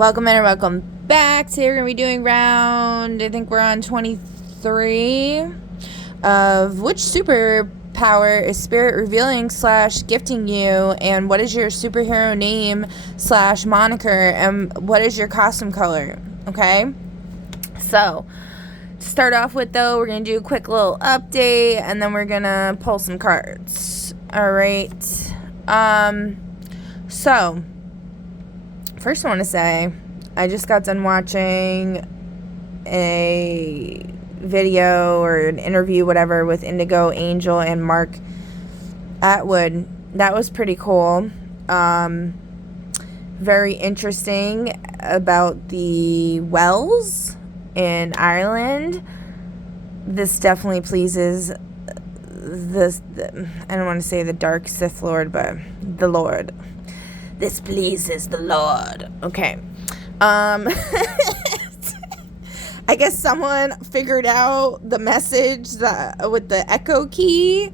Welcome in and welcome back. Today we're going to be doing round, I think we're on 23 of which superpower is spirit revealing / gifting you, and what is your superhero name / moniker, and what is your costume color, okay? So, to start off with though, we're going to do a quick little update, and then we're going to pull some cards. Alright. So, first I want to say, I just got done watching a video or an interview, whatever, with Indigo Angel and Mark Atwood. That was pretty cool. Very interesting about the wells in Ireland. This definitely pleases this, I don't want to say the dark Sith Lord, but the Lord. This pleases the Lord. Okay. I guess someone figured out the message with the echo key.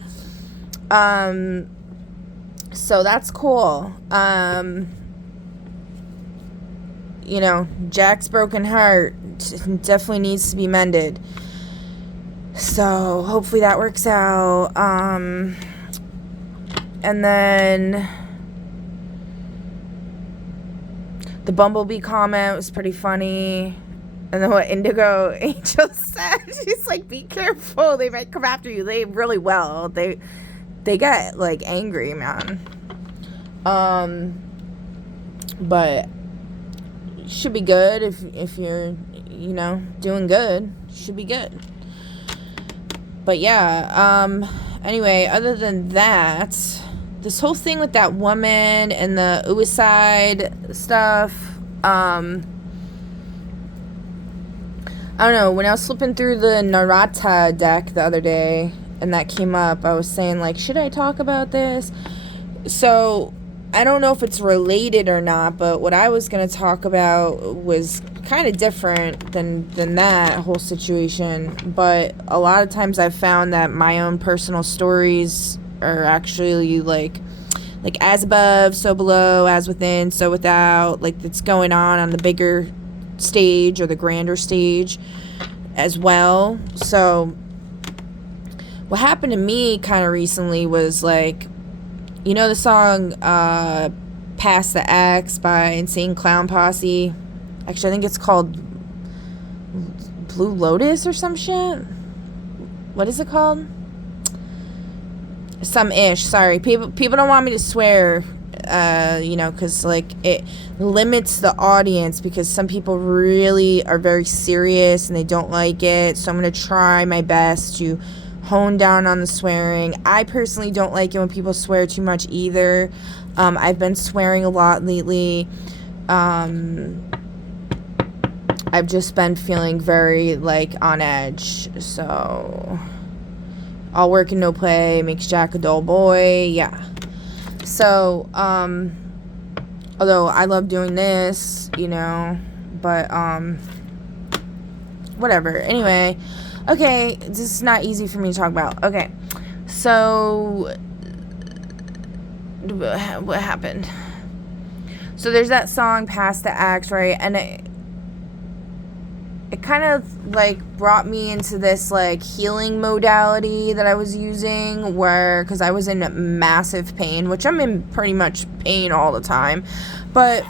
So that's cool. You know, Jack's broken heart definitely needs to be mended. So hopefully that works out. And then the Bumblebee comment was pretty funny. And then what Indigo Angel said, she's like, be careful, they might come after you. They really will. They get like angry, man. But should be good if you're, you know, doing good. Should be good. But yeah, anyway, other than that, this whole thing with that woman and the suicide stuff, I don't know, when I was flipping through the Narata deck the other day and that came up, I was saying, like, should I talk about this? So, I don't know if it's related or not, but what I was going to talk about was kind of different than that whole situation. But a lot of times I've found that my own personal stories are actually like as above, so below, as within, so without. Like, it's going on the bigger stage or the grander stage as well. So what happened to me kind of recently was, like, you know the song Past the X by Insane Clown Posse? Actually, I think it's called Blue Lotus or some shit. What is it called? Some ish. Sorry, people don't want me to swear, you know, because, like, it limits the audience, because some people really are very serious and they don't like it. So I'm gonna try my best to hone down on the swearing. I personally don't like it when people swear too much either. I've been swearing a lot lately. I've just been feeling very, like, on edge. So all work and no play makes Jack a dull boy. Yeah. So, although I love doing this, you know, but, whatever. Anyway, okay, this is not easy for me to talk about. Okay, so, what happened? So there's that song, Past the X, right? And it kind of, like, brought me into this, like, healing modality that I was using, because I was in massive pain, which I'm in pretty much pain all the time, but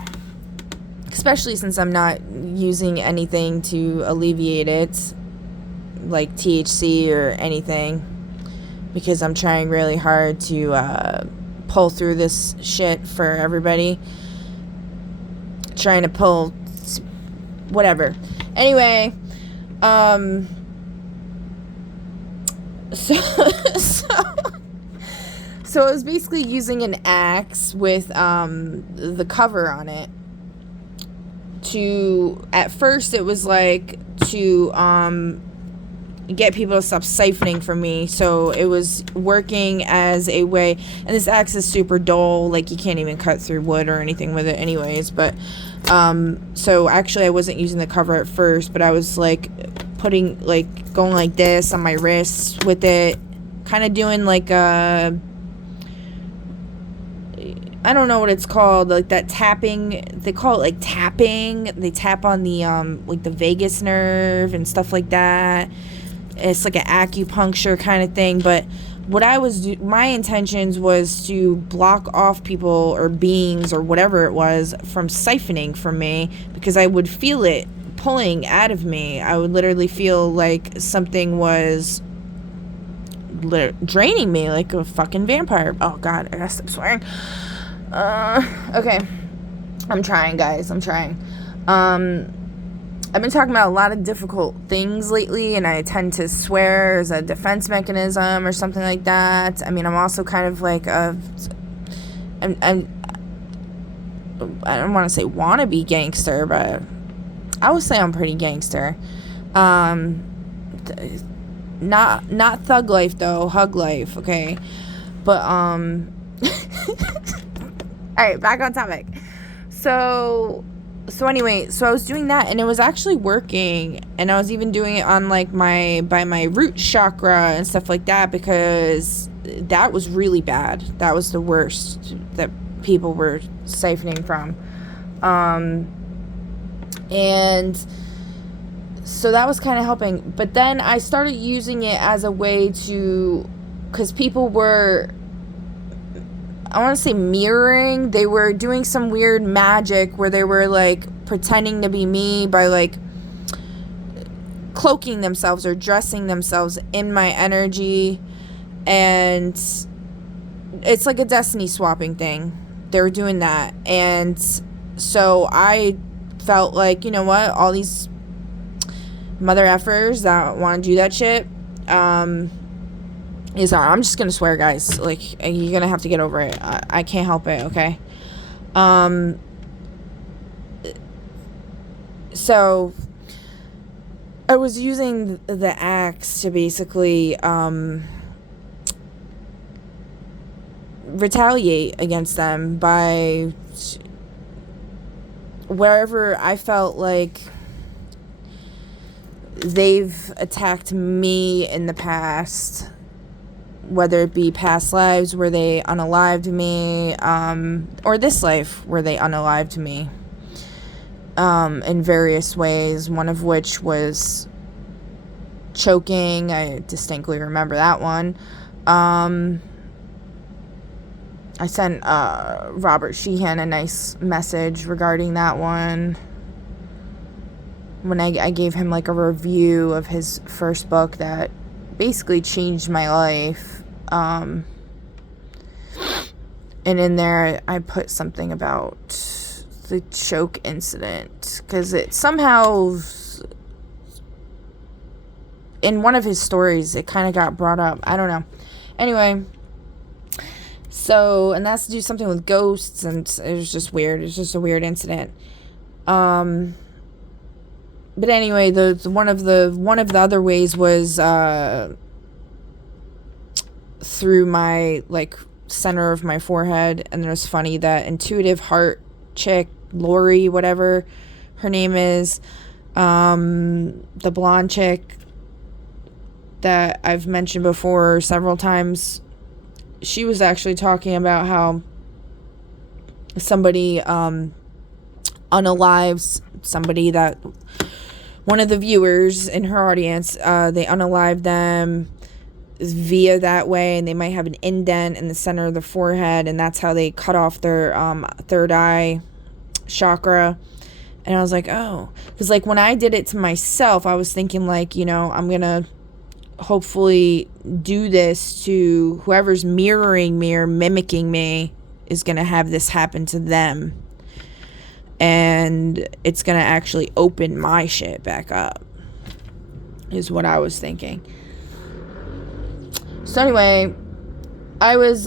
especially since I'm not using anything to alleviate it, like THC or anything, because I'm trying really hard to pull through this shit for everybody, trying to pull whatever. Anyway, so I was basically using an axe with the cover on it at first it was like to get people to stop siphoning from me. So it was working as a way, and this axe is super dull, like you can't even cut through wood or anything with it anyways, but so actually I wasn't using the cover at first, but I was like going like this on my wrist with it, kind of doing like a I don't know what it's called, like that tapping, they call it like tapping, they tap on the like the vagus nerve and stuff like that. It's like an acupuncture kind of thing, but what my intentions was to block off people or beings or whatever it was from siphoning from me, because I would feel it pulling out of me. I would literally feel like something was draining me like a fucking vampire. Oh god, I gotta stop swearing. Okay. I'm trying, guys. I'm trying. I've been talking about a lot of difficult things lately, and I tend to swear as a defense mechanism or something like that. I mean, I'm also kind of like I don't want to say wannabe gangster, but I would say I'm pretty gangster. Not thug life though, hug life, okay? But alright, back on topic. So anyway, so I was doing that, and it was actually working, and I was even doing it on like my root chakra and stuff like that, because that was really bad. That was the worst that people were siphoning from. And so that was kind of helping, but then I started using it as a way to, because people were, I want to say mirroring, they were doing some weird magic where they were like pretending to be me by like cloaking themselves or dressing themselves in my energy, and it's like a destiny swapping thing. They were doing that, and so I felt like, you know what, all these mother effers that want to do that shit, I'm just gonna swear, guys, like, you're gonna have to get over it. I can't help it, okay? So I was using the axe to basically retaliate against them by wherever I felt like they've attacked me in the past, whether it be past lives where they unalived me, or this life where they unalived me, in various ways, one of which was choking. I distinctly remember that one. I sent Robert Sheehan a nice message regarding that one when I gave him like a review of his first book that basically changed my life. And in there I put something about the choke incident, because it somehow, in one of his stories, it kind of got brought up. I don't know. Anyway, so, and that's to do something with ghosts, and it was just weird. It's just a weird incident. But anyway, the one of the other ways was through my like center of my forehead, and it was funny that intuitive heart chick, Lori, whatever her name is, the blonde chick that I've mentioned before several times, she was actually talking about how somebody unalives somebody, that one of the viewers in her audience, they unalived them via that way, and they might have an indent in the center of the forehead, and that's how they cut off their third eye chakra. And I was like, oh, because like when I did it to myself, I was thinking like, you know, I'm gonna hopefully do this to whoever's mirroring me or mimicking me, is gonna have this happen to them, and it's gonna actually open my shit back up, is what I was thinking. So anyway, I was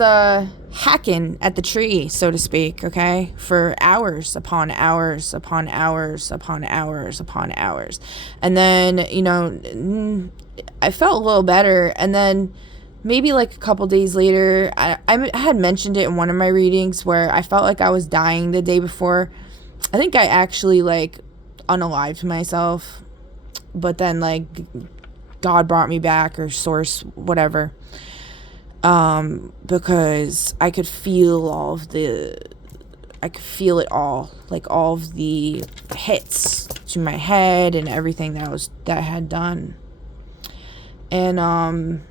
hacking at the tree, so to speak, okay, for hours upon hours upon hours upon hours upon hours. And then, you know, I felt a little better, and then maybe like a couple days later, I had mentioned it in one of my readings where I felt like I was dying the day before. I think I actually like unalived myself, but then like God brought me back, or source, whatever. Because I could feel I could feel it all, like all of the hits to my head and everything that I had done. And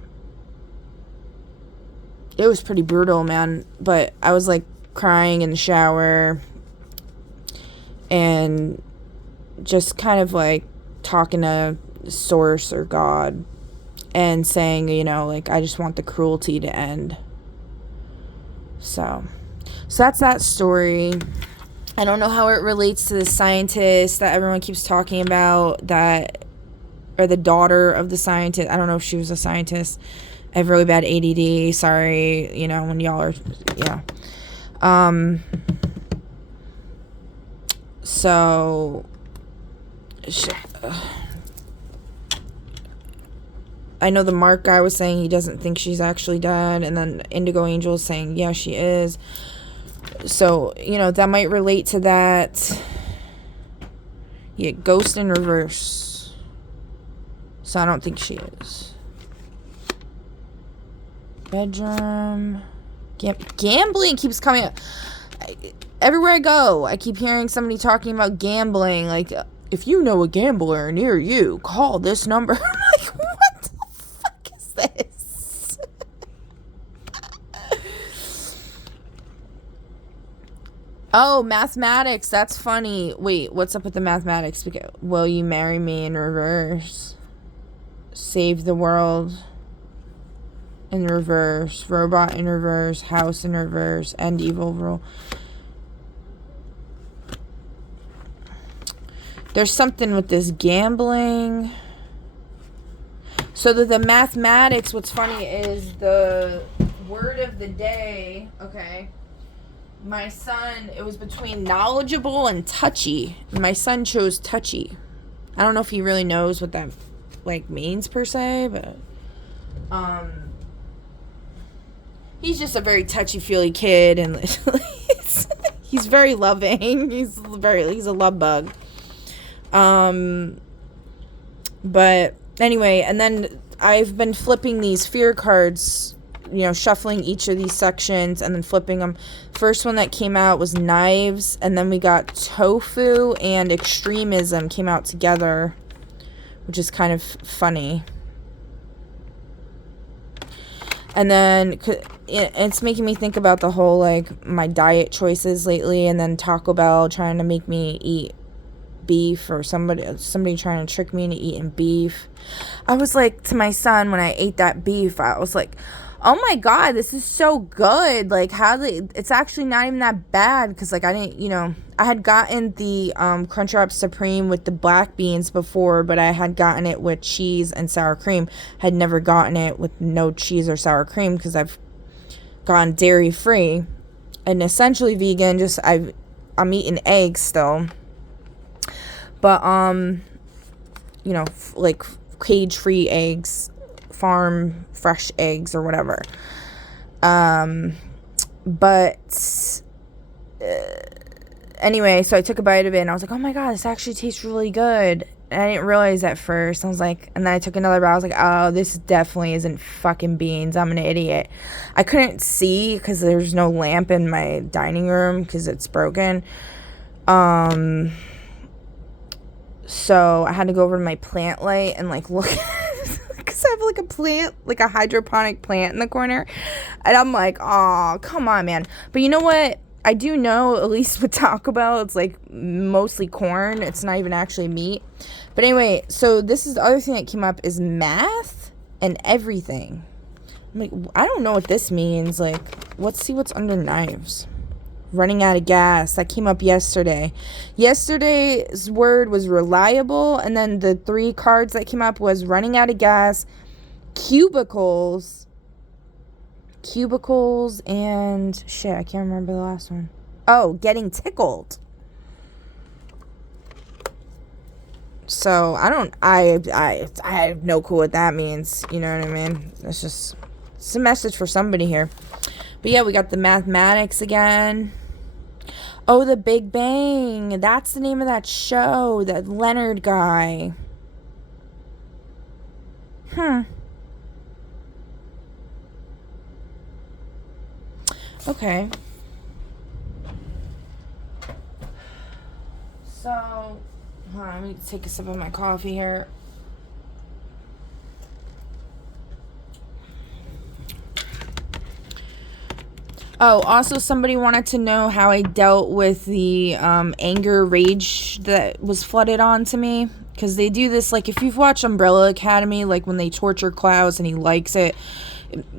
it was pretty brutal, man. But I was like crying in the shower and just kind of like talking to Source or God and saying, like, I just want the cruelty to end. So that's that story. I don't know how it relates to the scientist that everyone keeps talking about, or the daughter of the scientist. I don't know if she was a scientist. I have really bad ADD. Sorry, when y'all are, yeah. So, I know the Mark guy was saying he doesn't think she's actually dead, and then Indigo Angel is saying, yeah, she is. So, that might relate to that. Yeah, ghost in reverse. So I don't think she is. Bedroom. Gambling keeps coming up. Everywhere I go, I keep hearing somebody talking about gambling. Like, if you know a gambler near you, call this number. I'm like, what the fuck is this? Oh, mathematics. That's funny. Wait, what's up with the mathematics? Will you marry me in reverse? Save the world in reverse. Robot in reverse. House in reverse. End evil rule. There's something with this gambling. So the mathematics, what's funny is the word of the day, okay. My son, it was between knowledgeable and touchy. My son chose touchy. I don't know if he really knows what that means per se, but he's just a very touchy-feely kid, and he's very loving. He's a love bug. But anyway, and then I've been flipping these fear cards, shuffling each of these sections and then flipping them. First one that came out was knives, and then we got tofu and extremism came out together, which is kind of funny. And then it's making me think about the whole, my diet choices lately, and then Taco Bell trying to make me eat beef, or somebody trying to trick me into eating beef. I was like, to my son, when I ate that beef, I was like, oh my god, this is so good. It's actually not even that bad, because I didn't, I had gotten the Crunchwrap Supreme with the black beans before, but I had gotten it with cheese and sour cream. Had never gotten it with no cheese or sour cream, because I've gone dairy free and essentially vegan. I'm eating eggs still, but cage free eggs, farm fresh eggs or whatever. Anyway, so I took a bite of it and I was like, oh my god, this actually tastes really good. And I didn't realize at first. I was like, and then I took another bite. I was like, oh, this definitely isn't fucking beans. I'm an idiot. I couldn't see because there's no lamp in my dining room because it's broken. So I had to go over to my plant light and look, because I have a plant, a hydroponic plant in the corner, and I'm like, oh, come on, man. But you know what? I do know, at least with Taco Bell, it's mostly corn. It's not even actually meat. But anyway, so this is the other thing that came up is math and everything. I'm like, I don't know what this means. Let's see what's under knives. Running out of gas. That came up yesterday. Yesterday's word was reliable, and then the 3 cards that came up was running out of gas, cubicles, and shit, I can't remember the last one. Oh, getting tickled. So I have no clue what that means. You know what I mean? It's a message for somebody here. But yeah, we got the mathematics again. Oh, The Big Bang. That's the name of that show. That Leonard guy. Okay. So, hold on, let me take a sip of my coffee here. Oh, also somebody wanted to know how I dealt with the anger rage that was flooded onto me. Because they do this, like, if you've watched Umbrella Academy, like when they torture Klaus and he likes it,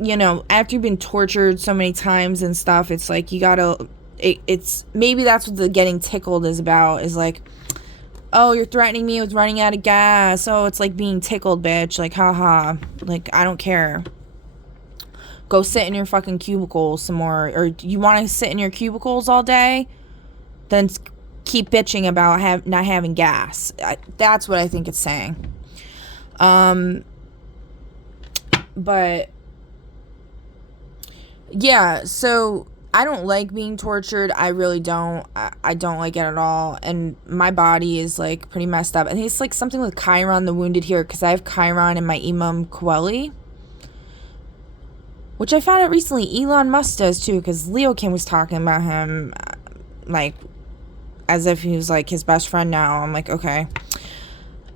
you know, after you've been tortured so many times and stuff, it's like you gotta, it's, maybe that's what the getting tickled is about, is like, oh, you're threatening me with running out of gas. Oh, it's like being tickled, bitch. Like, haha. Like, I don't care. Go sit in your fucking cubicles some more. Or you want to sit in your cubicles all day? Then keep bitching about not having gas. That's what I think it's saying. But yeah, so I don't like being tortured. I really don't. I don't like it at all. And my body is like pretty messed up. And it's like something with Chiron the Wounded here, because I have Chiron in my Imam Coeli, which I found out recently Elon Musk does too, because Leo Kim was talking about him like as if he was like his best friend now. I'm like, okay.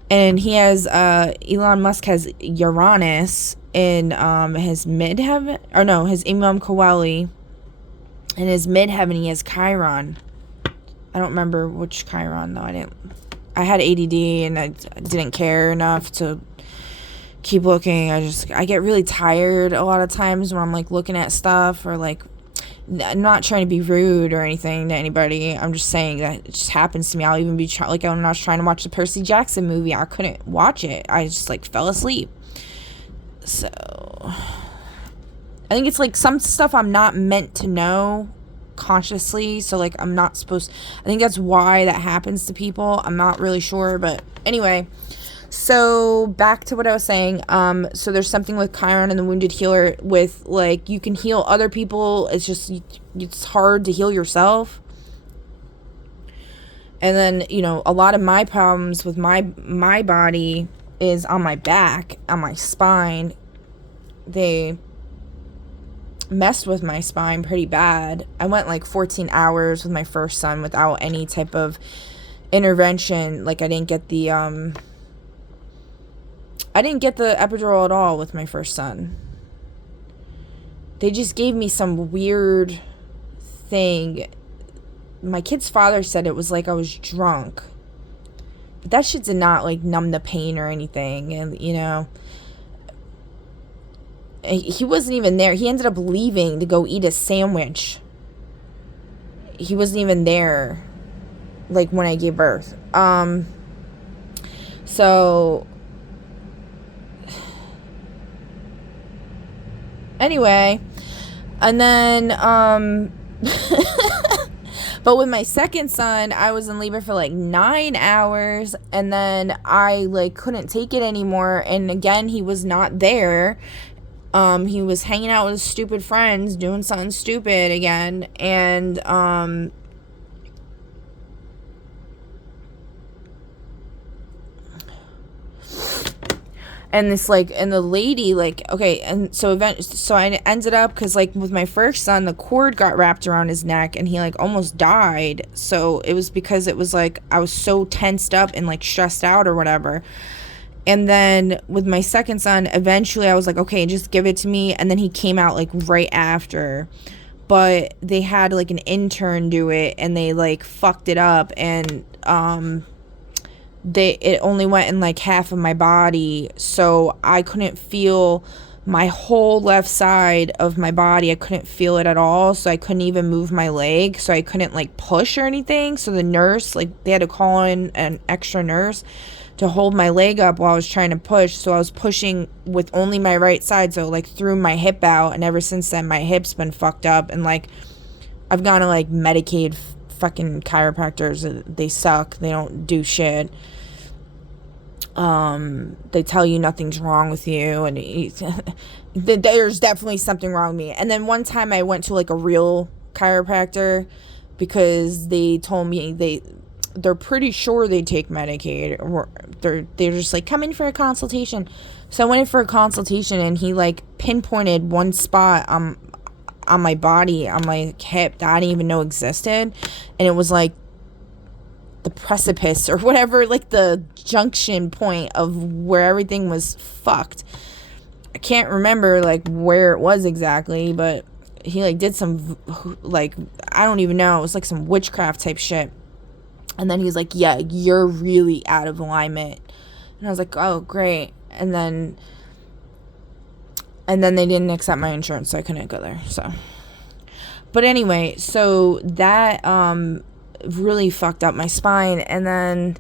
And he has Elon Musk has Uranus in his midheaven, or no, his Imam Coeli. In his midheaven he has Chiron. I don't remember which Chiron though. I had ADD and I didn't care enough to keep looking. I get really tired a lot of times when I'm like looking at stuff, or like, I'm not trying to be rude or anything to anybody. I'm just saying that it just happens to me. I'll even be like when I was trying to watch the Percy Jackson movie, I couldn't watch it. I just like fell asleep. So I think it's like some stuff I'm not meant to know consciously, so like I'm not supposed, I think that's why that happens to people. I'm not really sure, but anyway. So back to what I was saying. So there's something with Chiron and the Wounded Healer with like you can heal other people. It's just it's hard to heal yourself. And then, you know, a lot of my problems with my body is on my back, on my spine. They messed with my spine pretty bad. I went like 14 hours with my first son without any type of intervention. Like I didn't get the epidural at all with my first son. They just gave me some weird thing. My kid's father said it was like I was drunk. But that shit did not like numb the pain or anything. And, you know, he wasn't even there. He ended up leaving to go eat a sandwich. He wasn't even there, like, when I gave birth. So anyway, and then but with my second son, I was in labor for like 9 hours, and then I like couldn't take it anymore, and again he was not there. He was hanging out with his stupid friends doing something stupid again, and and this like, and the lady like, okay, and so I ended up, because like with my first son, the cord got wrapped around his neck and he like almost died. So it was because it was like I was so tensed up and like stressed out or whatever. And then with my second son, eventually I was like, okay, just give it to me. And then he came out like right after, but they had like an intern do it and they like fucked it up, and it only went in like half of my body, so I couldn't feel my whole left side of my body. I couldn't feel it at all, so I couldn't even move my leg, so I couldn't like push or anything. So the nurse, like, they had to call in an extra nurse to hold my leg up while I was trying to push. So I was pushing with only my right side, so like threw my hip out, and ever since then my hip's been fucked up, and like I've gone to like Medicaid fucking chiropractors. They suck. They don't do shit. They tell you nothing's wrong with you, and there's definitely something wrong with me. And then one time I went to like a real chiropractor because they told me they're pretty sure they take Medicaid, or they're just like, come in for a consultation. So I went in for a consultation, and he like pinpointed one spot on my body, on my hip, that I didn't even know existed. And it was like the precipice or whatever, like the junction point of where everything was fucked. I can't remember like where it was exactly, but he like did some like, I don't even know, it was like some witchcraft type shit. And then he was like, yeah, you're really out of alignment. And I was like, oh, great. And then they didn't accept my insurance, so I couldn't go there. So, but anyway, so that really fucked up my spine. And then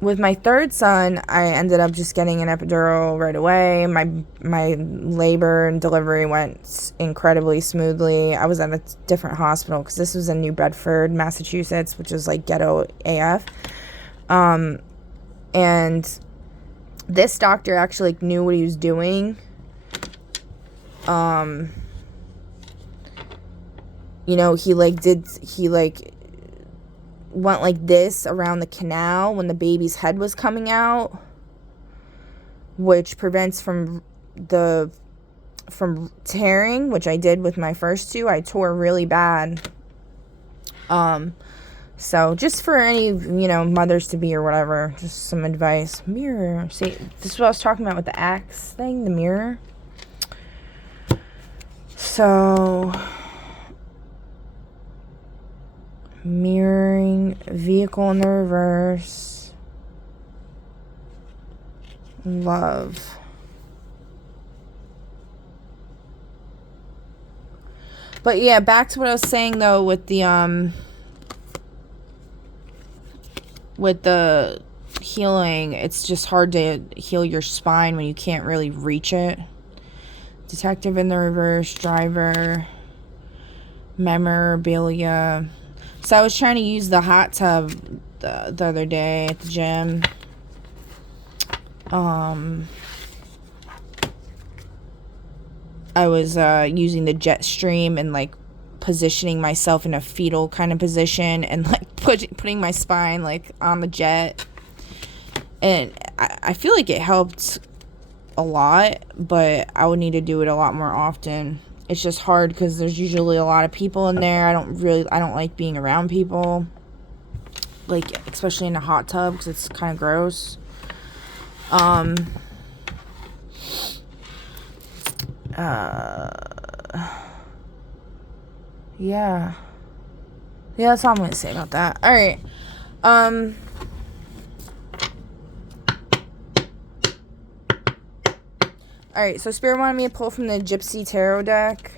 with my third son, I ended up just getting an epidural right away. My labor and delivery went incredibly smoothly. I was at a different hospital because this was in New Bedford, Massachusetts, which is like ghetto AF. And this doctor actually like, knew what he was doing. You know, he went like this around the canal when the baby's head was coming out, which prevents from tearing, which I did with my first two. I tore really bad. So just for any, you know, mothers to be or whatever, just some advice. Mirror. See, this is what I was talking about with the axe thing, the mirror. So, mirroring, vehicle in the reverse, love. But yeah, back to what I was saying though with the healing. It's just hard to heal your spine when you can't really reach it. Detective in the reverse, driver, memorabilia. So I was trying to use the hot tub the other day at the gym. I was using the jet stream and like positioning myself in a fetal kind of position and like putting my spine like on the jet. And I feel like it helped a lot, but I would need to do it a lot more often. It's just hard because there's usually a lot of people in there. I don't like being around people, like especially in a hot tub because it's kind of gross. Yeah, that's all I'm gonna say about that. All right. Alright, so Spirit wanted me to pull from the Gypsy Tarot deck.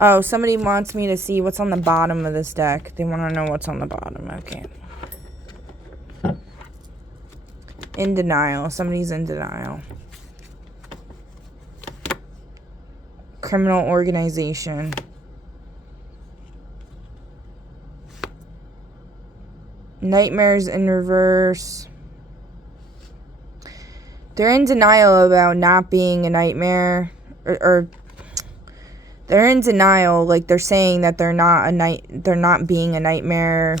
Oh, somebody wants me to see what's on the bottom of this deck. They want to know what's on the bottom. Okay. In denial. Somebody's in denial. Criminal organization. Nightmares in reverse. They're in denial about not being a nightmare, or they're in denial, like they're saying that they're not being a nightmare.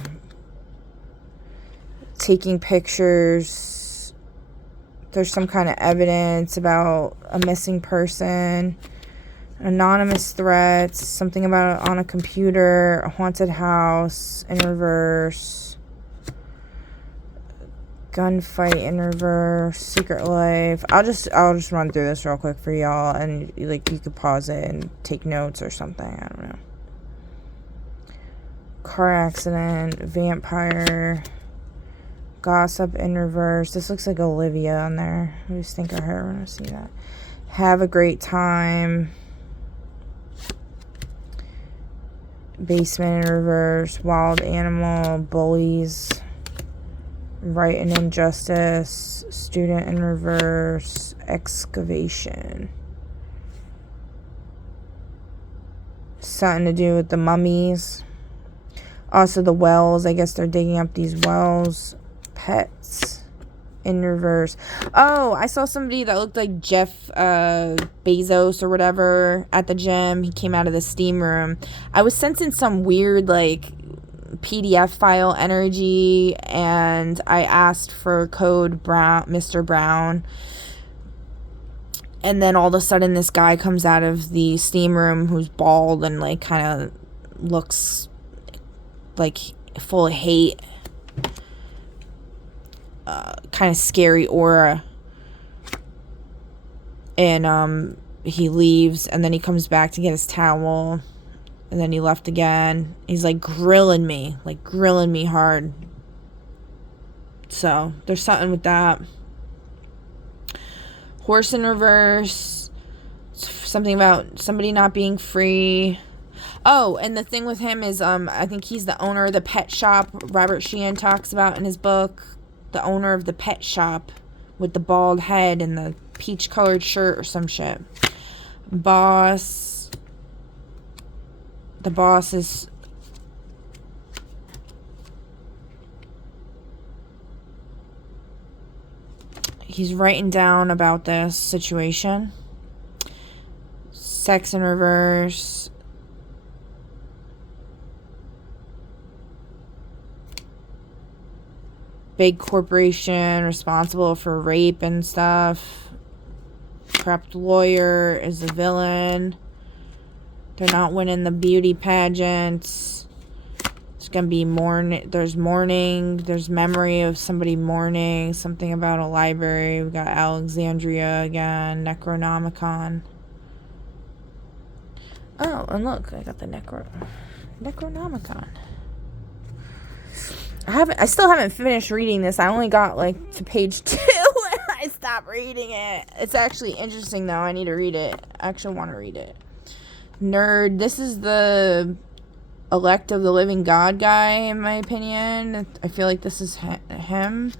Taking pictures. There's some kind of evidence about a missing person. Anonymous threats. Something about on a computer. A haunted house in reverse. Gunfight in reverse, secret life. I'll just run through this real quick for y'all, and like you could pause it and take notes or something. I don't know. Car accident, vampire, gossip in reverse. This looks like Olivia on there. I always think of her when I see that. Have a great time. Basement in reverse, wild animal, bullies. Right and injustice, student in reverse, excavation. Something to do with the mummies. Also the wells, I guess they're digging up these wells. Pets in reverse. Oh, I saw somebody that looked like Jeff Bezos or whatever at the gym. He came out of the steam room. I was sensing some weird like PDF file energy, and I asked for code Mr. Brown. And then all of a sudden this guy comes out of the steam room who's bald and like kind of looks like full of hate. Kind of scary aura. And he leaves, and then he comes back to get his towel, and then he left again. He's like grilling me hard. So there's something with that. Horse in reverse. Something about somebody not being free. Oh, and the thing with him is I think he's the owner of the pet shop Robert Sheehan talks about in his book. The owner of the pet shop with the bald head and the peach colored shirt or some shit. Boss. The boss is... He's writing down about this situation. Sex in reverse. Big corporation responsible for rape and stuff. Corrupt lawyer is the villain. They're not winning the beauty pageants. It's gonna be mourning. There's mourning. There's memory of somebody mourning. Something about a library. We got Alexandria again. Necronomicon. Oh, and look, I got the Necronomicon. I still haven't finished reading this. I only got like to page 2 and I stopped reading it. It's actually interesting though. I need to read it. I actually want to read it. Nerd. This is the elect of the living God guy, in my opinion. I feel like this is him.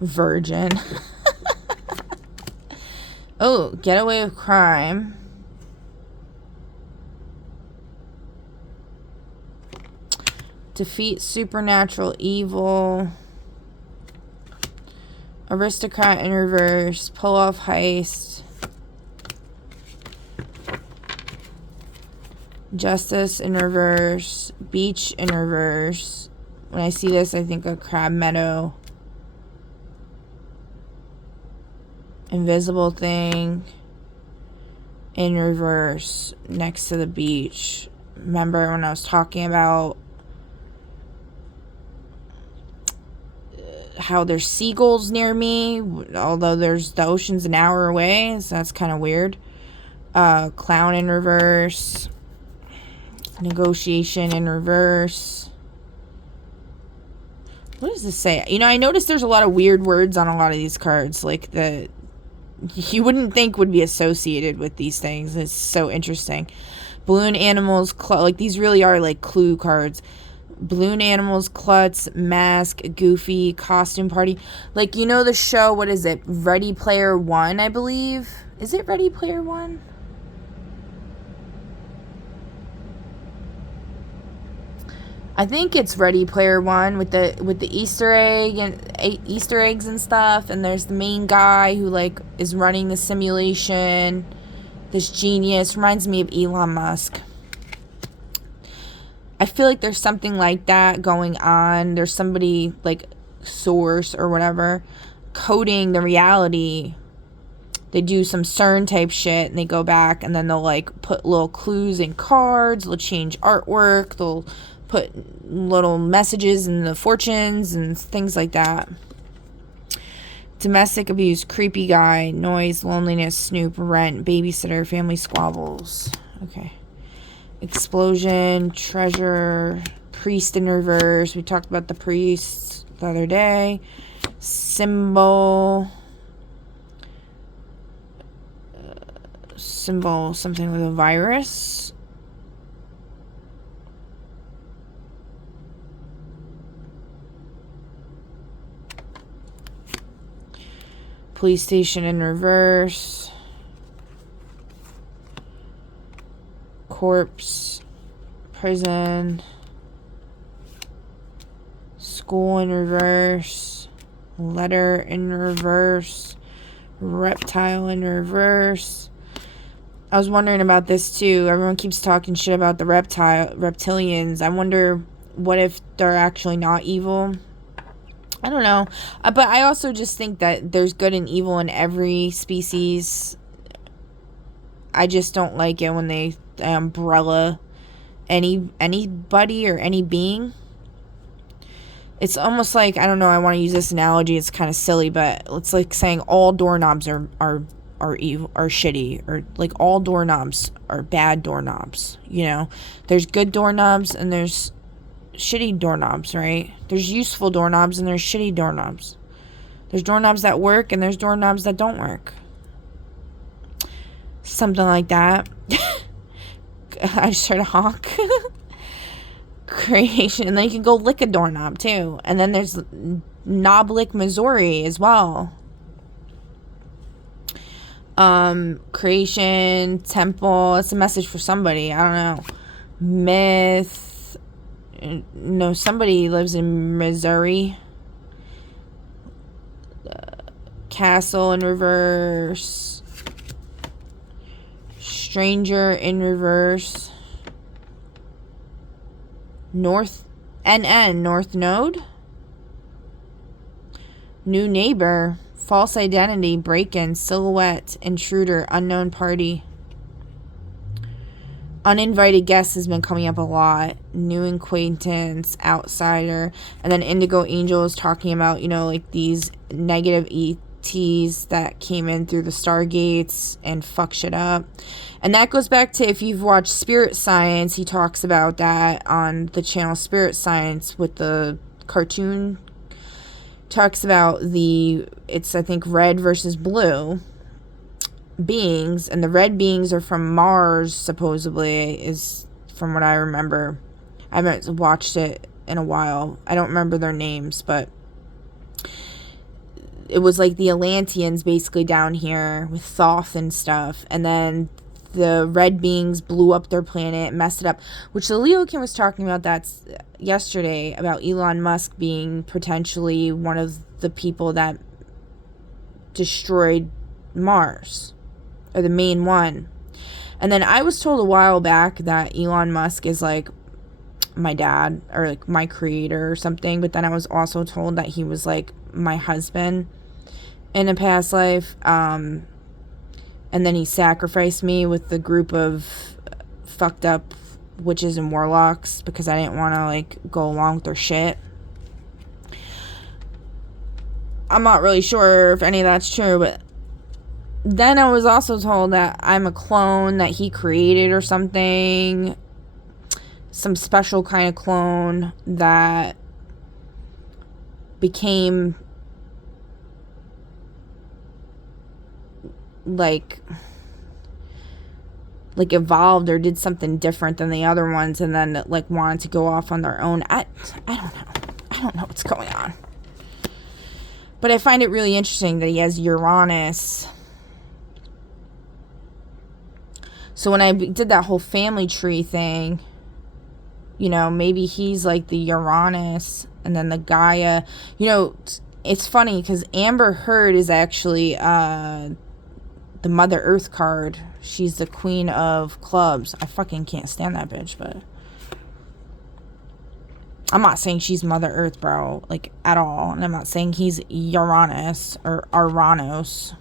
Virgin. Oh, get away with crime. Defeat supernatural evil. Aristocrat in reverse. Pull off heist. Justice in reverse. Beach in reverse. When I see this, I think of Crab Meadow. Invisible thing in reverse next to the beach. Remember when I was talking about how there's seagulls near me, although the ocean's an hour away, so that's kind of weird. Clown in reverse. Negotiation in reverse. What does this say? You know, I noticed there's a lot of weird words on a lot of these cards, like that you wouldn't think would be associated with these things. It's so interesting. Balloon animals, like these really are like clue cards. Balloon animals, klutz, mask, goofy, costume party. Like, you know the show, what is it? Ready Player One, I believe. Is it Ready Player One? I think it's Ready Player One with the Easter egg and Easter eggs and stuff. And there's the main guy who like is running the simulation. This genius reminds me of Elon Musk. I feel like there's something like that going on. There's somebody like Source or whatever coding the reality. They do some CERN type shit and they go back and then they'll like put little clues in cards. They'll change artwork. They'll put little messages in the fortunes and things like that. Domestic abuse, creepy guy, noise, loneliness, snoop, rent, babysitter, family squabbles. Okay. Explosion, treasure, priest in reverse. We talked about the priest the other day. Symbol, something with a virus. Police station in reverse. Corpse, prison, school in reverse, letter in reverse, reptile in reverse, I was wondering about this too. Everyone keeps talking shit about the reptilians. I wonder what if they're actually not evil. I don't know. But I also just think that there's good and evil in every species. I just don't like it when they umbrella anybody or any being. It's almost like, I don't know, I want to use this analogy, it's kind of silly, but it's like saying all doorknobs are evil, are shitty, or like all doorknobs are bad doorknobs, you know? There's good doorknobs and there's shitty doorknobs, right? There's useful doorknobs and there's shitty doorknobs. There's doorknobs that work and there's doorknobs that don't work. Something like that. I just heard a honk. Creation. And then you can go lick a doorknob too. And then there's Knoblick, Missouri as well. Creation, temple. It's a message for somebody. I don't know. Myth. No, somebody lives in Missouri. Castle in reverse. Stranger in reverse. North Node. New neighbor. False identity. Break-in. Silhouette. Intruder. Unknown party. Uninvited guest has been coming up a lot. New acquaintance. Outsider. And then Indigo Angel is talking about, you know, like these negative ETs that came in through the Stargates and fuck shit up. And that goes back to, if you've watched Spirit Science, he talks about that on the channel Spirit Science with the cartoon. Talks about it's I think red versus blue beings, and the red beings are from Mars, supposedly, is from what I remember. I haven't watched it in a while. I don't remember their names, but it was like the Atlanteans basically down here with Thoth and stuff, and then the red beings blew up their planet, messed it up, which the Leokin was talking about that yesterday, about Elon Musk being potentially one of the people that destroyed Mars, or the main one. And then I was told a while back that Elon Musk is like my dad, or like my creator or something, but then I was also told that he was like my husband in a past life. And then he sacrificed me with the group of fucked up witches and warlocks because I didn't want to, like, go along with their shit. I'm not really sure if any of that's true, but then I was also told that I'm a clone that he created or something. Some special kind of clone that became like evolved or did something different than the other ones, and then like wanted to go off on their own. I don't know what's going on, but I find it really interesting that he has Uranus. So when I did that whole family tree thing, you know, maybe he's like the Uranus, and then the Gaia. You know, it's funny because Amber Heard is actually the Mother Earth card. She's the queen of clubs. I fucking can't stand that bitch, but I'm not saying she's Mother Earth, bro, like, at all. And I'm not saying he's Uranus or Aranos,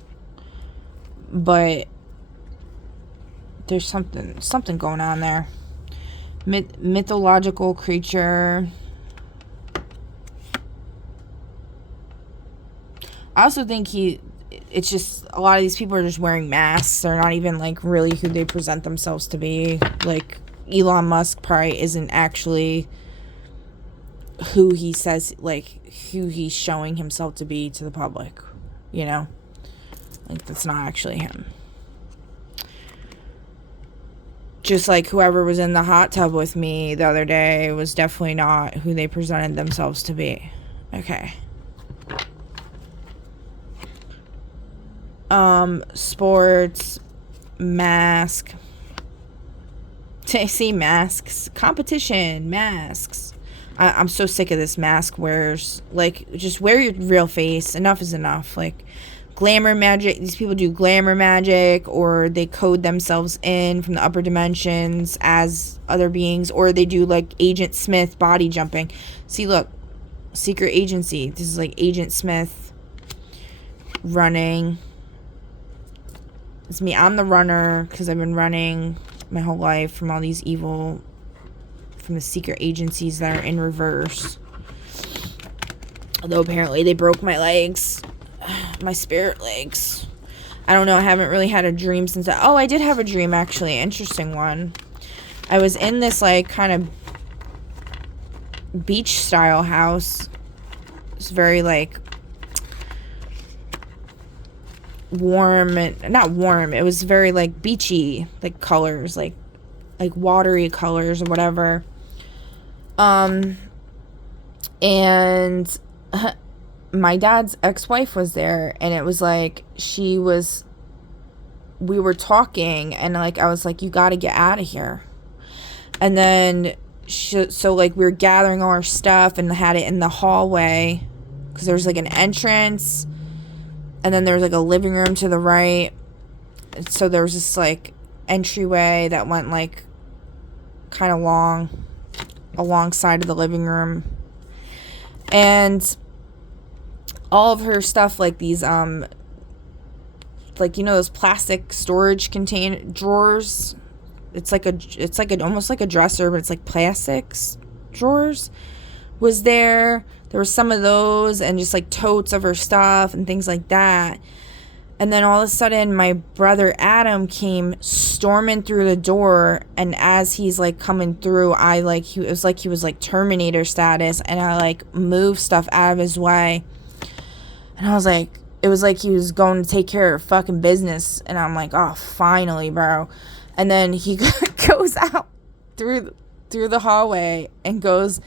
but there's something going on there. Mythological creature. I also think it's just a lot of these people are just wearing masks. They're not even like really who they present themselves to be. Like Elon Musk probably isn't actually who he says, like who he's showing himself to be to the public, you know? Like that's not actually him. Just like whoever was in the hot tub with me the other day was definitely not who they presented themselves to be. Okay. Sports, mask. See, masks. Competition, masks. I'm so sick of this mask wears. Like, just wear your real face. Enough is enough. Like, glamour magic. These people do glamour magic, or they code themselves in from the upper dimensions as other beings, or they do like Agent Smith body jumping. See, look, secret agency. This is like Agent Smith running. It's me. I'm the runner because I've been running my whole life from all these evil, from the secret agencies that are in reverse. Although apparently they broke my legs. My spirit legs. I don't know. I haven't really had a dream since that. Oh, I did have a dream, actually. Interesting one. I was in this, like, kind of beach-style house. It's very, like, warm. Not warm. It was very, like, beachy, like, colors. Like watery colors or whatever. And my dad's ex-wife was there, and it was like we were talking, and like I was like, you got to get out of here. And then so like we were gathering all our stuff and had it in the hallway, because there was like an entrance, and then there was like a living room to the right. So there was this like entryway that went like kind of long alongside of the living room, and all of her stuff, like these like, you know, those plastic storage drawers. It's like almost like a dresser, but it's like plastics drawers was there. There were some of those, and just like totes of her stuff and things like that. And then all of a sudden my brother Adam came storming through the door, and as he's like coming through, it was like he was like Terminator status, and I like moved stuff out of his way. And I was like, it was like he was going to take care of fucking business. And I'm like, oh, finally, bro. And then he goes out through the hallway and goes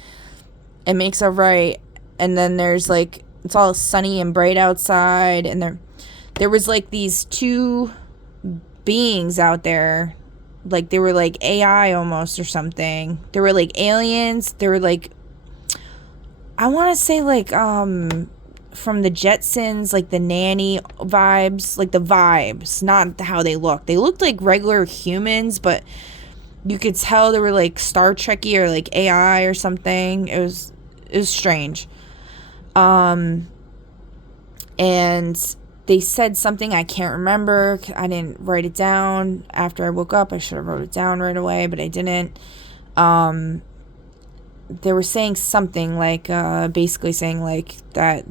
and makes a right. And then there's like, it's all sunny and bright outside. And there was like these two beings out there. Like they were like AI almost or something. They were like aliens. They were like, I want to say like, from the Jetsons, like the nanny vibes, like the vibes, not how they looked. They looked like regular humans, but you could tell they were like Star Trekky or like AI or something. It was strange. And they said something I can't remember. I didn't write it down. After I woke up, I should have wrote it down right away, but I didn't. They were saying something like, basically saying like that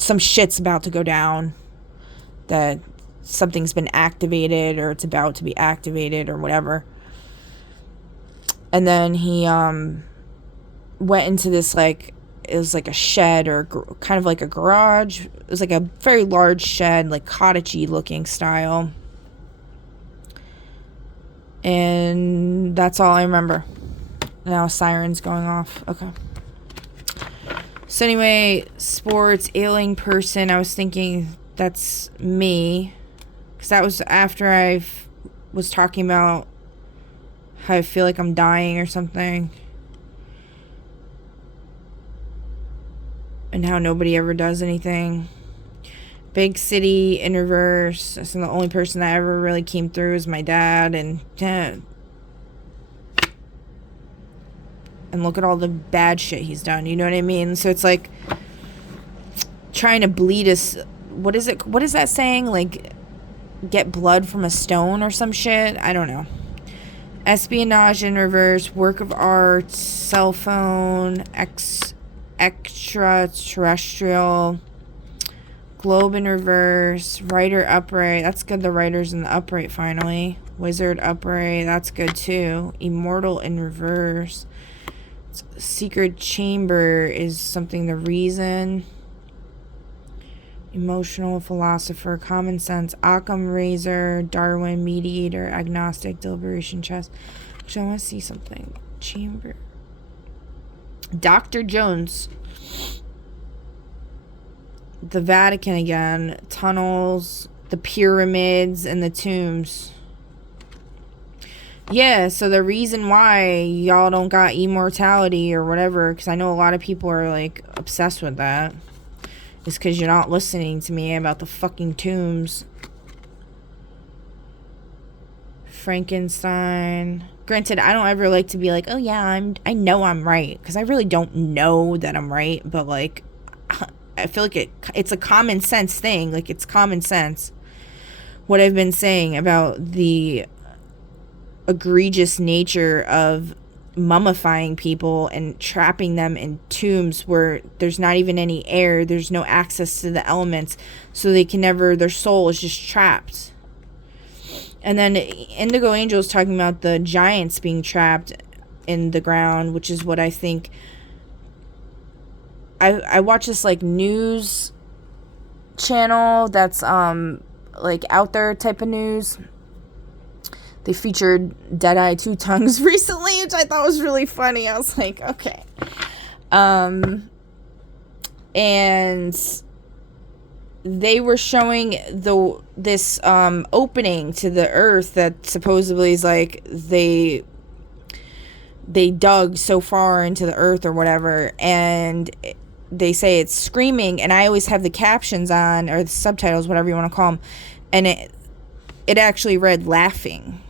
some shit's about to go down, that something's been activated, or it's about to be activated, or whatever. And then he went into this, like, it was like a shed, or kind of like a garage. It was like a very large shed, like cottagey looking style. And that's all I remember. Now sirens going off. Okay. So anyway, sports, ailing person. I was thinking that's me, because that was after I was talking about how I feel like I'm dying or something, and how nobody ever does anything. Big city in reverse. So the only person that ever really came through is my dad, and look at all the bad shit he's done, you know what I mean? So it's like trying to bleed us. What is that saying? Like, get blood from a stone or some shit? I don't know. Espionage in reverse, work of art, cell phone, extraterrestrial, globe in reverse, writer upright. That's good, the writer's in the upright finally. Wizard upright, that's good too. Immortal in reverse. Secret chamber is something, the reason. Emotional philosopher, common sense, Occam razor, Darwin, mediator, agnostic, deliberation chest. Actually, I want to see something. Chamber. Dr. Jones. The Vatican again. Tunnels, the pyramids, and the tombs. Yeah, so the reason why y'all don't got immortality or whatever, because I know a lot of people are, like, obsessed with that, is because you're not listening to me about the fucking tombs. Frankenstein. Granted, I don't ever like to be like, oh yeah, I know I'm right, because I really don't know that I'm right, but like, I feel like it's a common sense thing. Like, it's common sense what I've been saying about the egregious nature of mummifying people and trapping them in tombs where there's not even any air, there's no access to the elements, so they can never, their soul is just trapped. And then Indigo Angel is talking about the giants being trapped in the ground, which is what I think. I watch this like news channel that's like out there type of news. They featured Deadeye Two Tongues recently, which I thought was really funny. I was like, okay. And they were showing this opening to the earth that supposedly is like they dug so far into the earth or whatever, and they say it's screaming, and I always have the captions on, or the subtitles, whatever you want to call them, and it actually read laughing.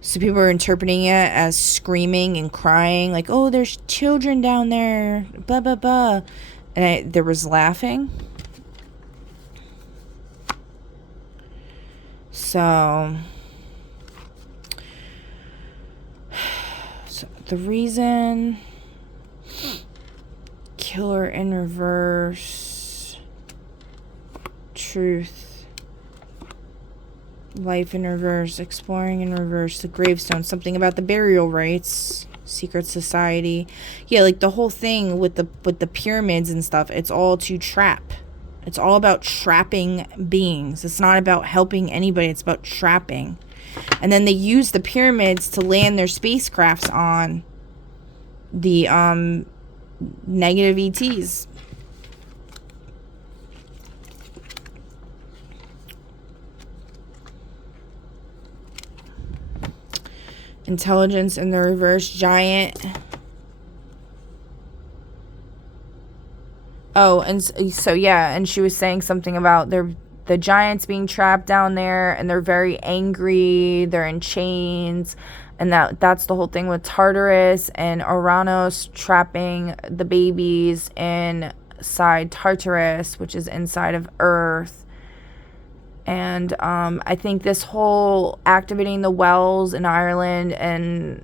So people are interpreting it as screaming and crying, like, oh, there's children down there, blah blah blah. And there was laughing. So the reason, Killer in Reverse, Truth, Life in Reverse, Exploring in Reverse, The Gravestone, something about the burial rites, Secret Society. Yeah, like the whole thing with the pyramids and stuff, it's all to trap. It's all about trapping beings. It's not about helping anybody, it's about trapping. And then they use the pyramids to land their spacecrafts on the negative ETs. Intelligence in the Reverse, Giant. Oh, and so yeah, and she was saying something about the giants being trapped down there, and they're very angry, they're in chains, and that's the whole thing with Tartarus and Uranus trapping the babies inside Tartarus, which is inside of Earth. And I think this whole activating the wells in Ireland and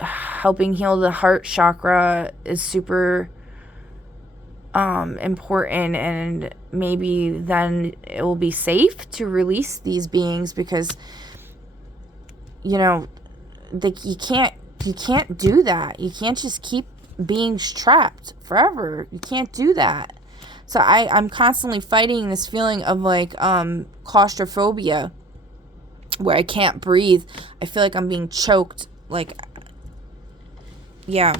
helping heal the heart chakra is super important, and maybe then it will be safe to release these beings, because you can't do that. You can't just keep beings trapped forever. You can't do that. So I'm constantly fighting this feeling of like claustrophobia, where I can't breathe. I feel like I'm being choked. Like, yeah.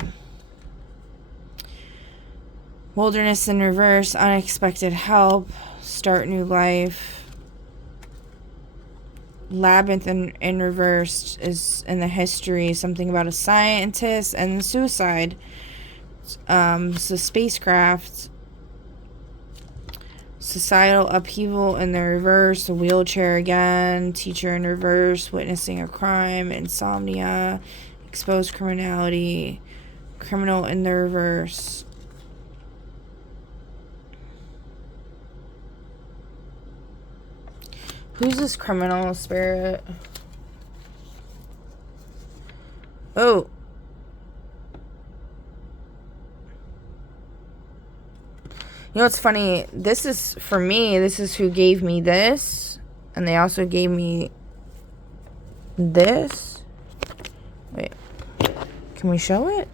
Wilderness in Reverse, Unexpected Help, Start New Life. Labyrinth in Reverse is in the history, something about a scientist and suicide. So spacecraft. Societal Upheaval in the Reverse, a wheelchair again, Teacher in Reverse, Witnessing a Crime, Insomnia, Exposed Criminality, Criminal in the Reverse. Who's this criminal spirit? Oh. You know what's funny? This is, for me, this is who gave me this. And they also gave me this. Wait. Can we show it?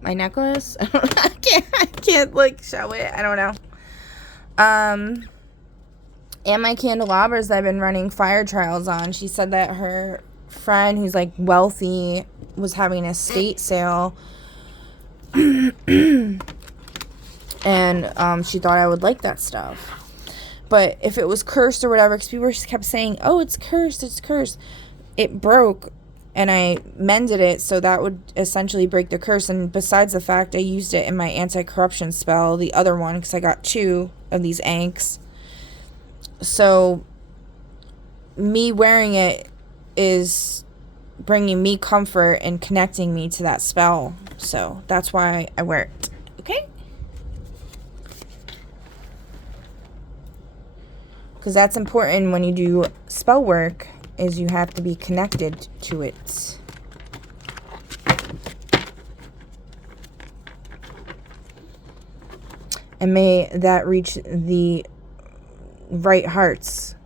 My necklace? I can't like show it. I don't know. And my candelabras that I've been running fire trials on. She said that her friend who's like wealthy was having an estate sale. And she thought I would like that stuff. But if it was cursed or whatever, because people just kept saying, oh, it's cursed, it's cursed. it broke, and I mended it, so that would essentially break the curse. And besides the fact I used it in my anti-corruption spell, the other one, because I got 2 of these ankhs. So me wearing it is bringing me comfort and connecting me to that spell. So that's why I wear it. Okay? Because that's important when you do spell work, is you have to be connected to it. And may that reach the right hearts.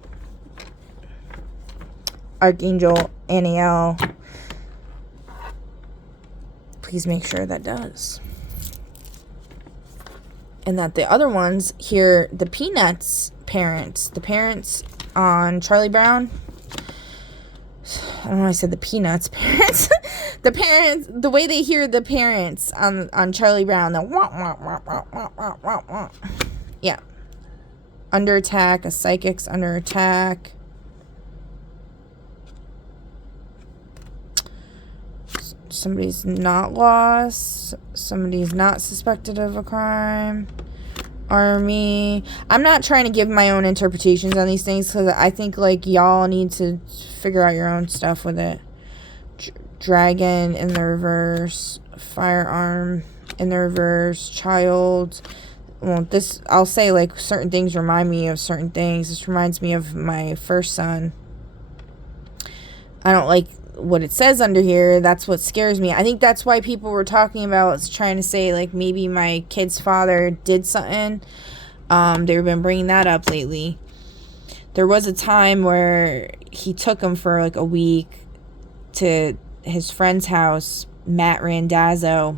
Archangel Aniel, please make sure that does. And that the other ones hear the Peanuts parents, the parents on Charlie Brown. I don't know why I said the Peanuts parents. The parents, the way they hear the parents on Charlie Brown, the wah, wah, wah, wah, wah, wah, wah, wah. Yeah. Under attack, a psychic's under attack. Somebody's not lost. Somebody's not suspected of a crime. Army. I'm not trying to give my own interpretations on these things, because I think, like, y'all need to figure out your own stuff with it. Dragon in the reverse. Firearm in the reverse. Child. Well, this, I'll say, like, certain things remind me of certain things. This reminds me of my first son. I don't like what it says under here. That's what scares me. I think that's why people were talking about, trying to say, like, maybe my kid's father did something. They've been bringing that up lately. There was a time where he took him for like a week to his friend's house, Matt Randazzo,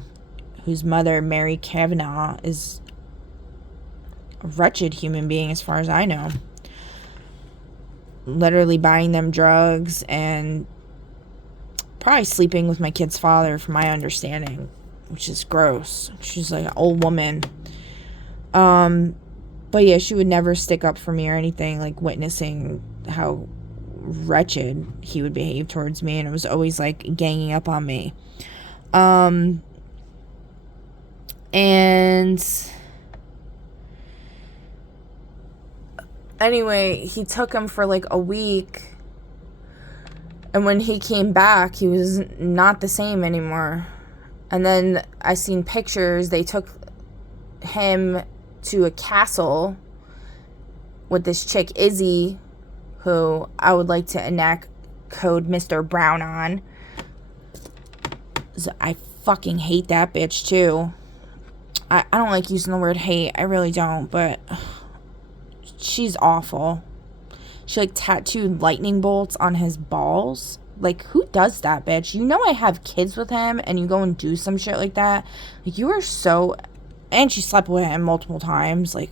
whose mother, Mary Kavanaugh, is a wretched human being as far as I know. Literally buying them drugs and probably sleeping with my kid's father, from my understanding, which is gross. She's like an old woman. But yeah, she would never stick up for me or anything, like witnessing how wretched he would behave towards me, and it was always like ganging up on me. And anyway, he took him for like a week. And when he came back, he was not the same anymore. And then I seen pictures. They took him to a castle with this chick, Izzy, who I would like to enact code Mr. Brown on. So I fucking hate that bitch, too. I don't like using the word hate. I really don't. But she's awful. She, like, tattooed lightning bolts on his balls. Like, who does that, bitch? You know I have kids with him, and you go and do some shit like that. Like, you are so... And she slept with him multiple times. Like,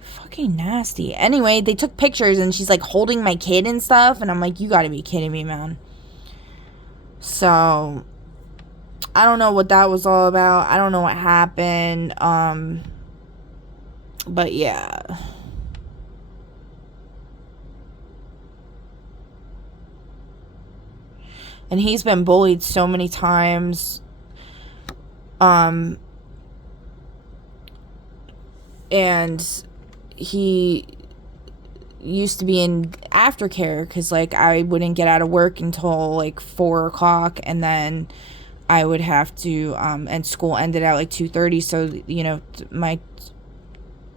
fucking nasty. Anyway, they took pictures, and she's, like, holding my kid and stuff. And I'm like, you gotta be kidding me, man. So, I don't know what that was all about. I don't know what happened. But, yeah... And he's been bullied so many times. And he used to be in aftercare because, like, I wouldn't get out of work until, like, 4 o'clock. And then I would have to, and school ended at, like, 2:30. So, you know,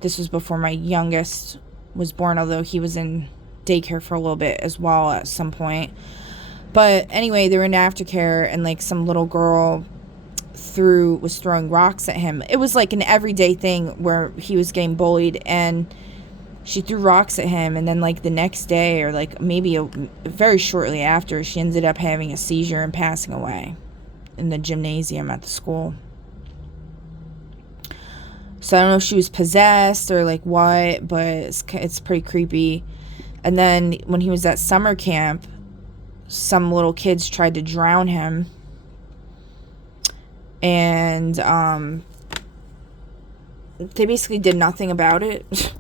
this was before my youngest was born, although he was in daycare for a little bit as well at some point. But anyway, they were in aftercare, and, like, some little girl was throwing rocks at him. It was, like, an everyday thing where he was getting bullied, and she threw rocks at him, and then, like, the next day, or, like, maybe very shortly after, she ended up having a seizure and passing away in the gymnasium at the school. So I don't know if she was possessed or, like, what, but it's pretty creepy. And then when he was at summer camp, some little kids tried to drown him, and they basically did nothing about it.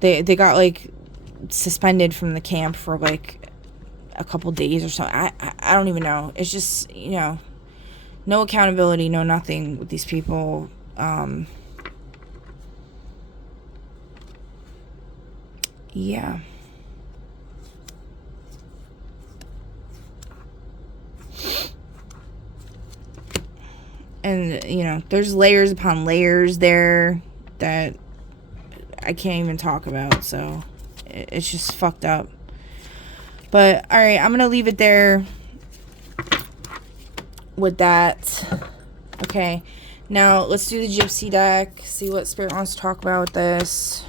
They got, like, suspended from the camp for, like, a couple days or so. I don't even know. It's just, you know, no accountability, no nothing with these people. Yeah. And, you know, there's layers upon layers there that I can't even talk about. So it's just fucked up. But, alright, I'm going to leave it there with that. Okay. Now, let's do the Gypsy deck. See what Spirit wants to talk about with this.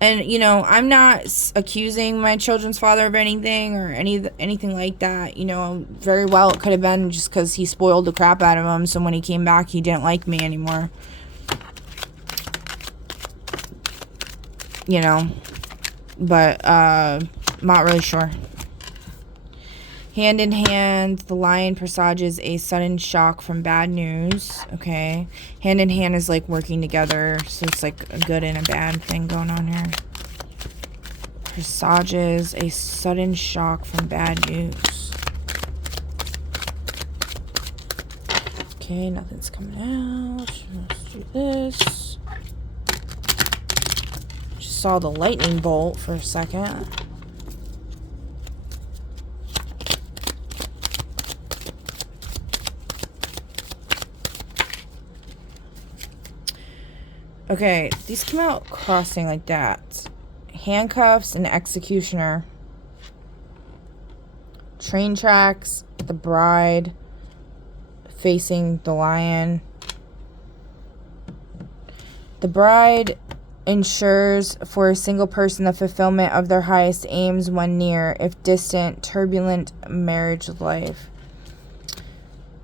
And, you know, I'm not accusing my children's father of anything or anything like that. You know, very well it could have been just because he spoiled the crap out of him. So when he came back, he didn't like me anymore. You know, but not really sure. Hand in hand, the Lion presages a sudden shock from bad news. Okay. Hand in hand is like working together. So it's like a good and a bad thing going on here. Presages a sudden shock from bad news. Okay, nothing's coming out. Let's do this. Just saw the lightning bolt for a second. Okay, these come out crossing like that. Handcuffs and executioner. Train tracks, the bride facing the lion. The bride ensures for a single person the fulfillment of their highest aims when near, if distant, turbulent marriage life.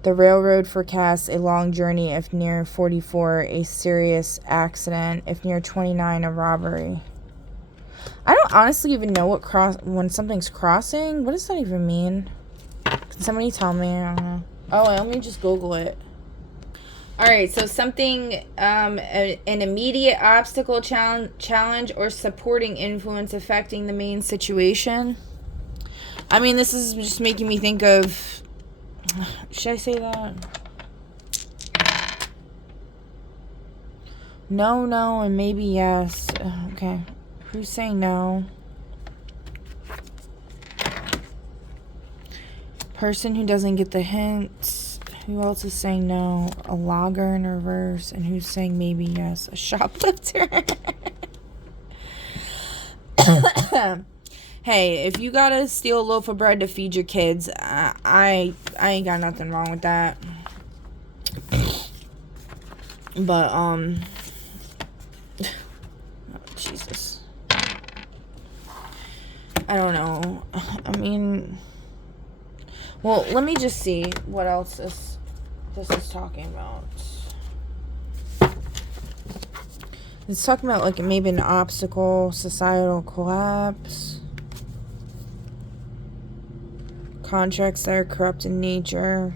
The railroad forecasts a long journey if near 44, a serious accident, if near 29, a robbery. I don't honestly even know what when something's crossing. What does that even mean? Can somebody tell me? I don't know. Oh, let me just Google it. Alright, so something, an immediate obstacle, challenge, or supporting influence affecting the main situation. I mean, this is just making me think of... Should I say that? No, and maybe yes. Okay. Who's saying no? Person who doesn't get the hints. Who else is saying no? A logger in reverse. And who's saying maybe yes? A shoplifter. Hey, if you gotta steal a loaf of bread to feed your kids, I ain't got nothing wrong with that. But, oh, Jesus. I don't know. I mean, well, let me just see what else this is talking about. It's talking about, like, maybe an obstacle, societal collapse. Contracts that are corrupt in nature.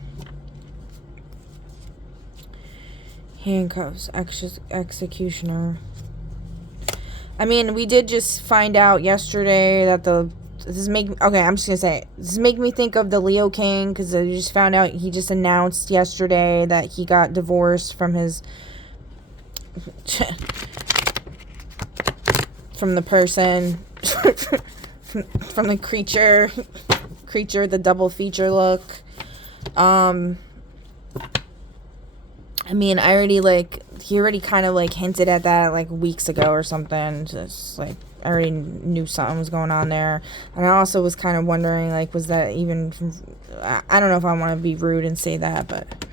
Handcuffs, executioner. I mean, we did just find out yesterday that I'm just gonna say it. This is making me think of the Leo King, because I just found out he just announced yesterday that he got divorced from his from the person from the creature, the double feature look. I mean, he already kind of, like, hinted at that, like, weeks ago or something. Just, like, I already knew something was going on there. And I also was kind of wondering, like, was that even... I don't know if I want to be rude and say that, but...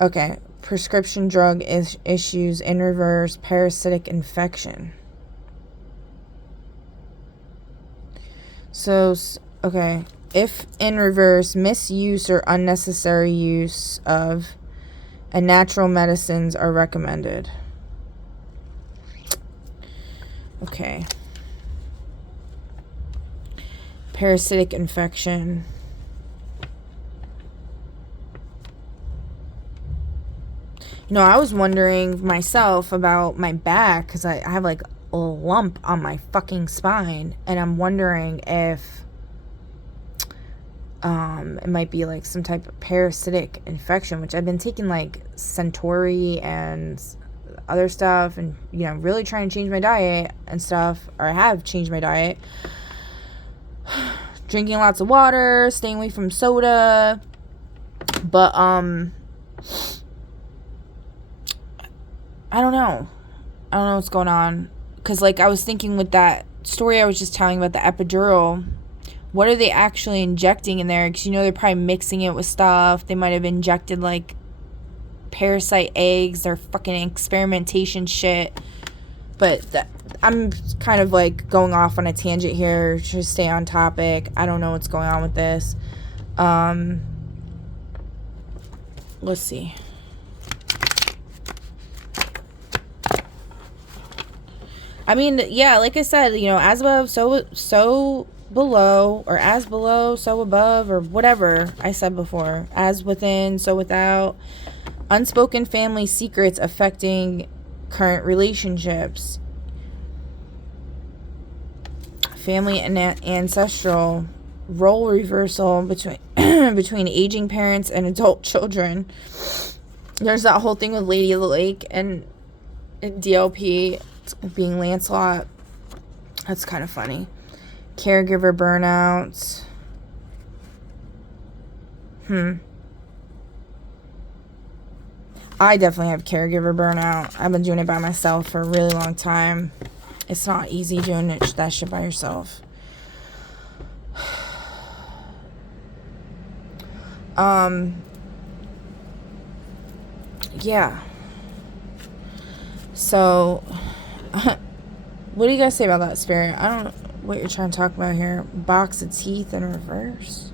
Okay. Prescription drug issues in reverse, parasitic infection. So, okay. If in reverse, misuse or unnecessary use of... and natural medicines are recommended. Okay. Parasitic infection. You know, I was wondering myself about my back because I have like a lump on my fucking spine, and I'm wondering if it might be like some type of parasitic infection, which I've been taking like Centauri and other stuff, and you know, really trying to change my diet and stuff, or I have changed my diet. Drinking lots of water, staying away from soda, but I don't know what's going on, because like I was thinking with that story I was just telling about the epidural, what are they actually injecting in there? Because you know, they're probably mixing it with stuff. They might have injected like parasite eggs or fucking experimentation shit. But I'm kind of like going off on a tangent here to stay on topic. I don't know what's going on with this. Let's see. I mean, yeah, like I said, you know, as above, so below, or as below, so above, or whatever I said before. As within, so without. Unspoken family secrets affecting current relationships. Family and ancestral role reversal between between aging parents and adult children. There's that whole thing with Lady of the Lake and DLP being Lancelot. That's kind of funny. Caregiver burnout. I definitely have caregiver burnout. I've been doing it by myself for a really long time. It's not easy doing that shit by yourself. Yeah. So, what do you guys say about that, Spirit? I don't know what you're trying to talk about here. Box of teeth in reverse.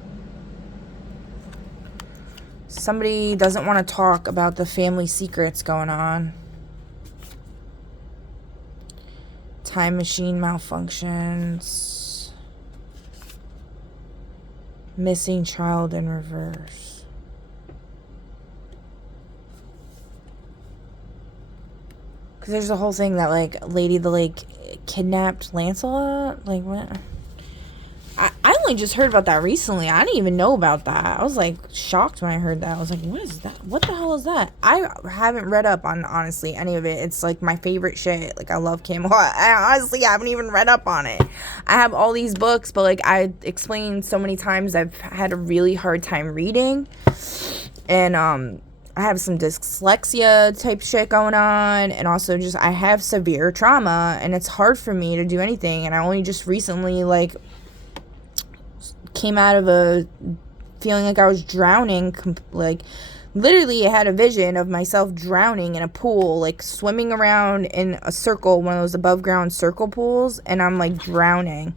Somebody doesn't want to talk about the family secrets going on. Time machine malfunctions. Missing child in reverse. Because there's a whole thing that, like, Lady of the Lake kidnapped Lancelot. Like, what? I only just heard about that recently. I didn't even know about that. I was, like, shocked when I heard that. I was like, what is that? What the hell is that? I haven't read up on, honestly, any of it. It's, like, my favorite shit. Like, I love Camelot. I honestly haven't even read up on it. I have all these books, but, like, I explained so many times I've had a really hard time reading. And, I have some dyslexia type shit going on, and also just I have severe trauma, and it's hard for me to do anything. And I only just recently, like, came out of a feeling like I was drowning, like literally I had a vision of myself drowning in a pool, like swimming around in a circle, one of those above ground circle pools, and I'm like drowning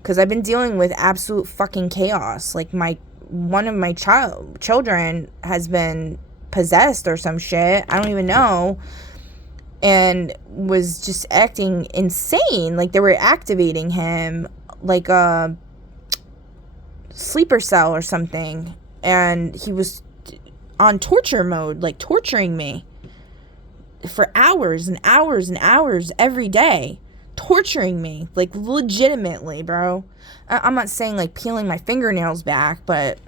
because I've been dealing with absolute fucking chaos. Like one of my children has been possessed or some shit, I don't even know, and was just acting insane. Like they were activating him like a sleeper cell or something, and he was on torture mode, like torturing me for hours and hours and hours every day, torturing me, like legitimately, bro. I'm not saying like peeling my fingernails back, but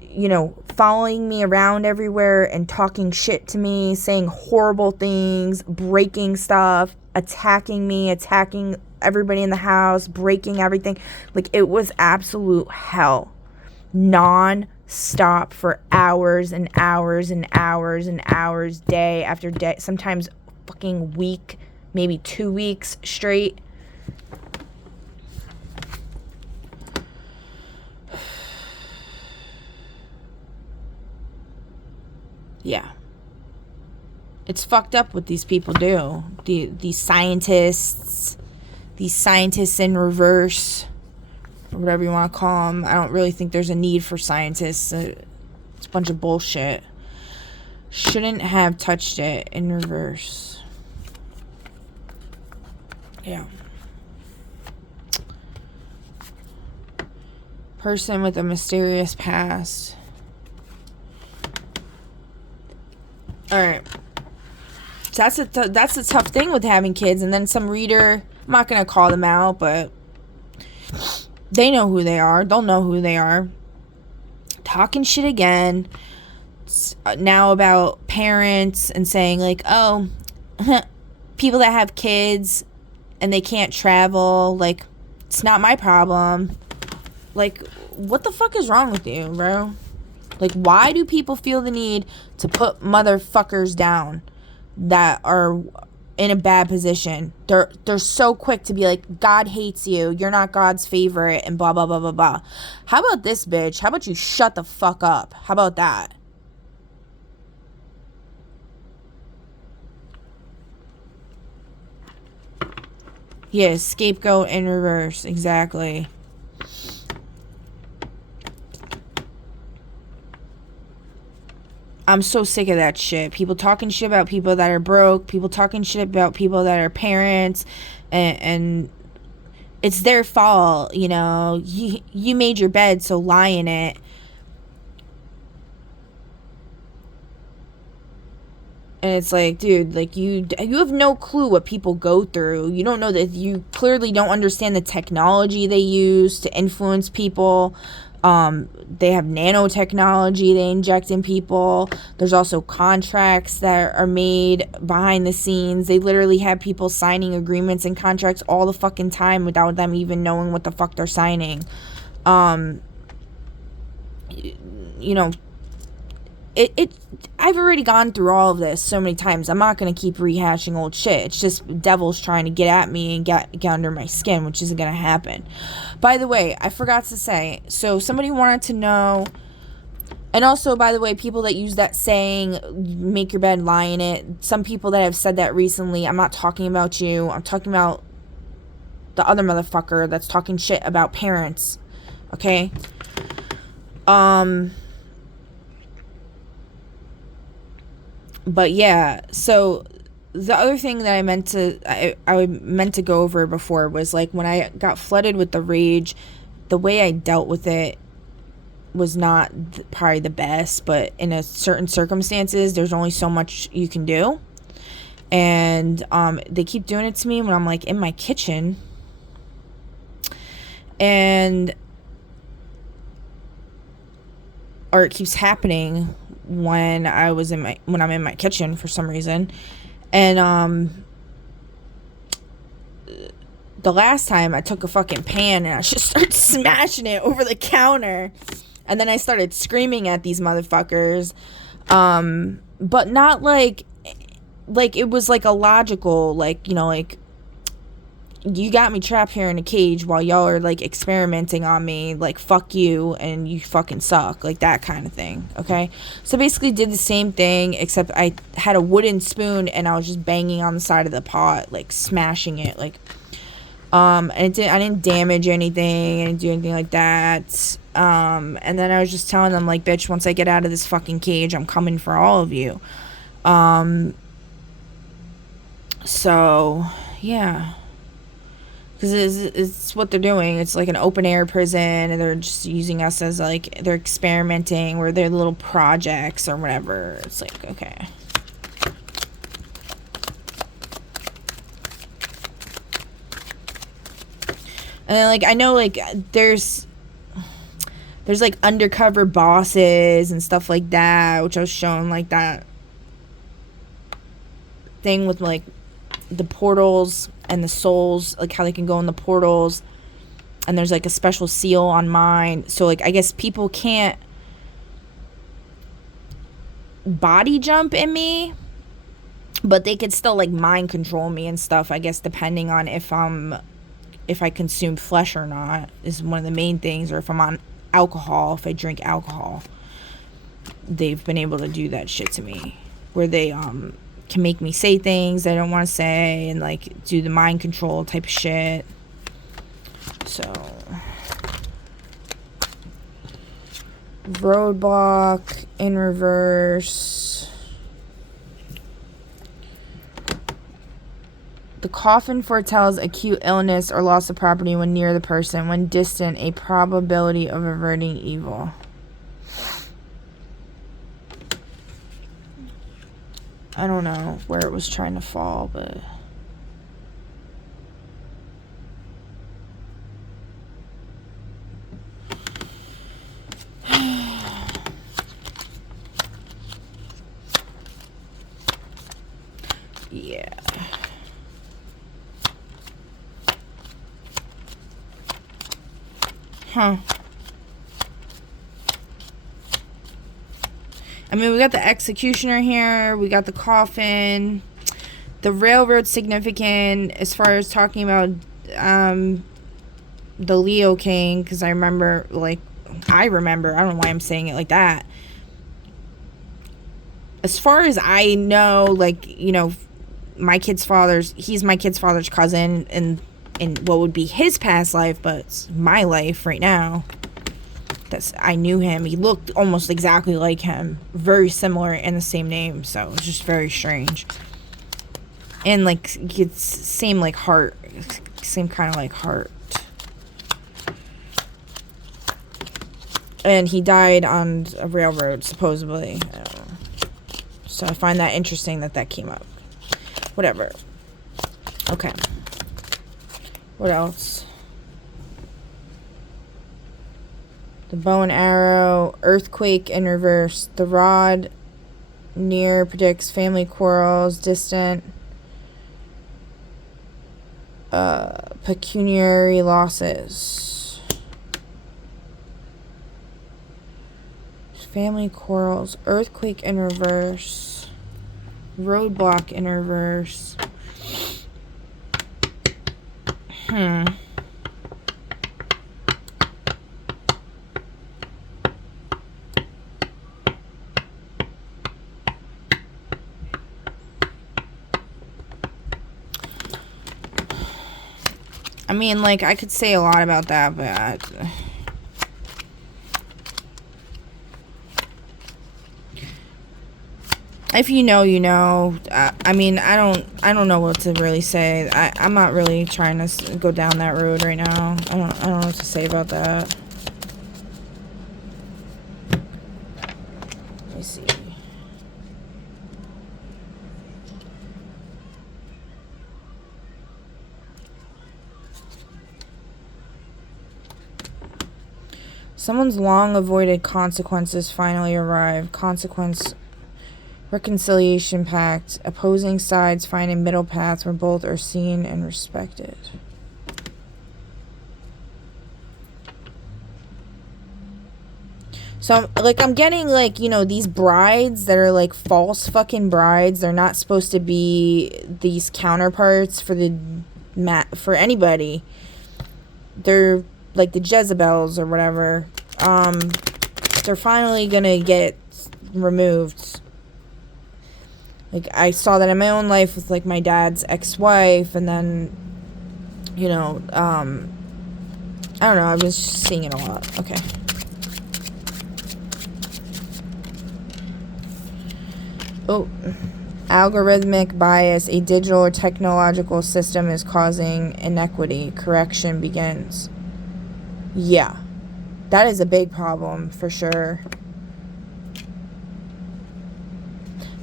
you know, following me around everywhere and talking shit to me, saying horrible things, breaking stuff, attacking me, attacking everybody in the house, breaking everything. Like, it was absolute hell. Non-stop for hours and hours and hours and hours, day after day, sometimes fucking week, maybe 2 weeks straight. Yeah. It's fucked up what these people do. These scientists in reverse, or whatever you want to call them. I don't really think there's a need for scientists. It's a bunch of bullshit. Shouldn't have touched it in reverse. Yeah. Person with a mysterious past. All right. So that's a tough thing with having kids. And then some reader, I'm not gonna call them out, but they know who they are. They'll know who they are. Talking shit again. Now about parents and saying like, oh, people that have kids and they can't travel, like, it's not my problem. Like, what the fuck is wrong with you, bro? Like, why do people feel the need to put motherfuckers down that are in a bad position? They're so quick to be like, God hates you, you're not God's favorite, and blah, blah, blah, blah, blah. How about this, bitch? How about you shut the fuck up? How about that? Yeah, scapegoat in reverse. Exactly. I'm so sick of that shit. People talking shit about people that are broke. People talking shit about people that are parents. And it's their fault, you know. You made your bed, so lie in it. And it's like, dude, like, you have no clue what people go through. You don't know that. You clearly don't understand the technology they use to influence people. They have nanotechnology they inject in people. There's also contracts that are made behind the scenes. They literally have people signing agreements and contracts all the fucking time without them even knowing what the fuck they're signing. You know, I've already gone through all of this so many times. I'm not going to keep rehashing old shit. It's just devils trying to get at me and get under my skin, which isn't going to happen. By the way, I forgot to say, so somebody wanted to know, and also, by the way, people that use that saying, make your bed, lie in it, some people that have said that recently, I'm not talking about you. I'm talking about the other motherfucker that's talking shit about parents. Okay? But yeah, so the other thing that I meant to go over before was, like, when I got flooded with the rage, the way I dealt with it was not probably the best, but in a certain circumstances, there's only so much you can do. And they keep doing it to me when I'm, like, in my kitchen. Or it keeps happening when I'm in my kitchen for some reason. And the last time I took a fucking pan and I just started smashing it over the counter, and then I started screaming at these motherfuckers, but not like it was like a logical, like, you know, like, you got me trapped here in a cage while y'all are, like, experimenting on me, like, fuck you and you fucking suck, like, that kind of thing. Okay, so basically did the same thing, except I had a wooden spoon and I was just banging on the side of the pot, like, smashing it, like, and I didn't damage anything, I didn't do anything like that. And then I was just telling them, like, bitch, once I get out of this fucking cage, I'm coming for all of you. So yeah, because it's what they're doing. It's like an open air prison, and they're just using us as, like, they're experimenting, or their little projects or whatever. It's like, okay. And then, like, I know, like, there's like undercover bosses and stuff like that, which I was showing, like, that thing with, like, the portals and the souls, like, how they can go in the portals, and there's, like, a special seal on mine, so, like, I guess people can't body jump in me, but they could still, like, mind control me and stuff, I guess, depending on if I consume flesh or not, is one of the main things, or if I'm on alcohol, if I drink alcohol. They've been able to do that shit to me, where they can make me say things I don't want to say, and, like, do the mind control type of shit. So, roadblock in reverse. The coffin foretells acute illness or loss of property when near the person. When distant, a probability of averting evil. I don't know where it was trying to fall, but... yeah. Huh. I mean, we got the executioner here. We got the coffin. The railroad significant as far as talking about the Leo King. Because I remember, I don't know why I'm saying it like that. As far as I know, he's my kid's father's cousin in what would be his past life, but it's my life right now. I knew him. He looked almost exactly like him. Very similar and the same name. So it's just very strange. And it's same heart. Same kind of heart. And he died on a railroad, supposedly. So I find that interesting that came up. Whatever. Okay. What else? The bow and arrow, earthquake in reverse. The rod near predicts family quarrels, distant, pecuniary losses. Family quarrels, earthquake in reverse, roadblock in reverse. I mean, I could say a lot about that, but if you know, you know. I mean, I don't know what to really say. I'm not really trying to go down that road right now. I don't know what to say about that. Let me see. Someone's long avoided consequences finally arrive. Reconciliation pact. Opposing sides find a middle path where both are seen and respected. So, I'm getting, these brides that are, false fucking brides. They're not supposed to be these counterparts for anybody. They're, the Jezebels or whatever. They're finally gonna get removed. I saw that in my own life with, my dad's ex-wife, and then, I don't know, I was just seeing it a lot. Okay. Oh, algorithmic bias. A digital or technological system is causing inequity. Correction begins. Yeah. That is a big problem, for sure.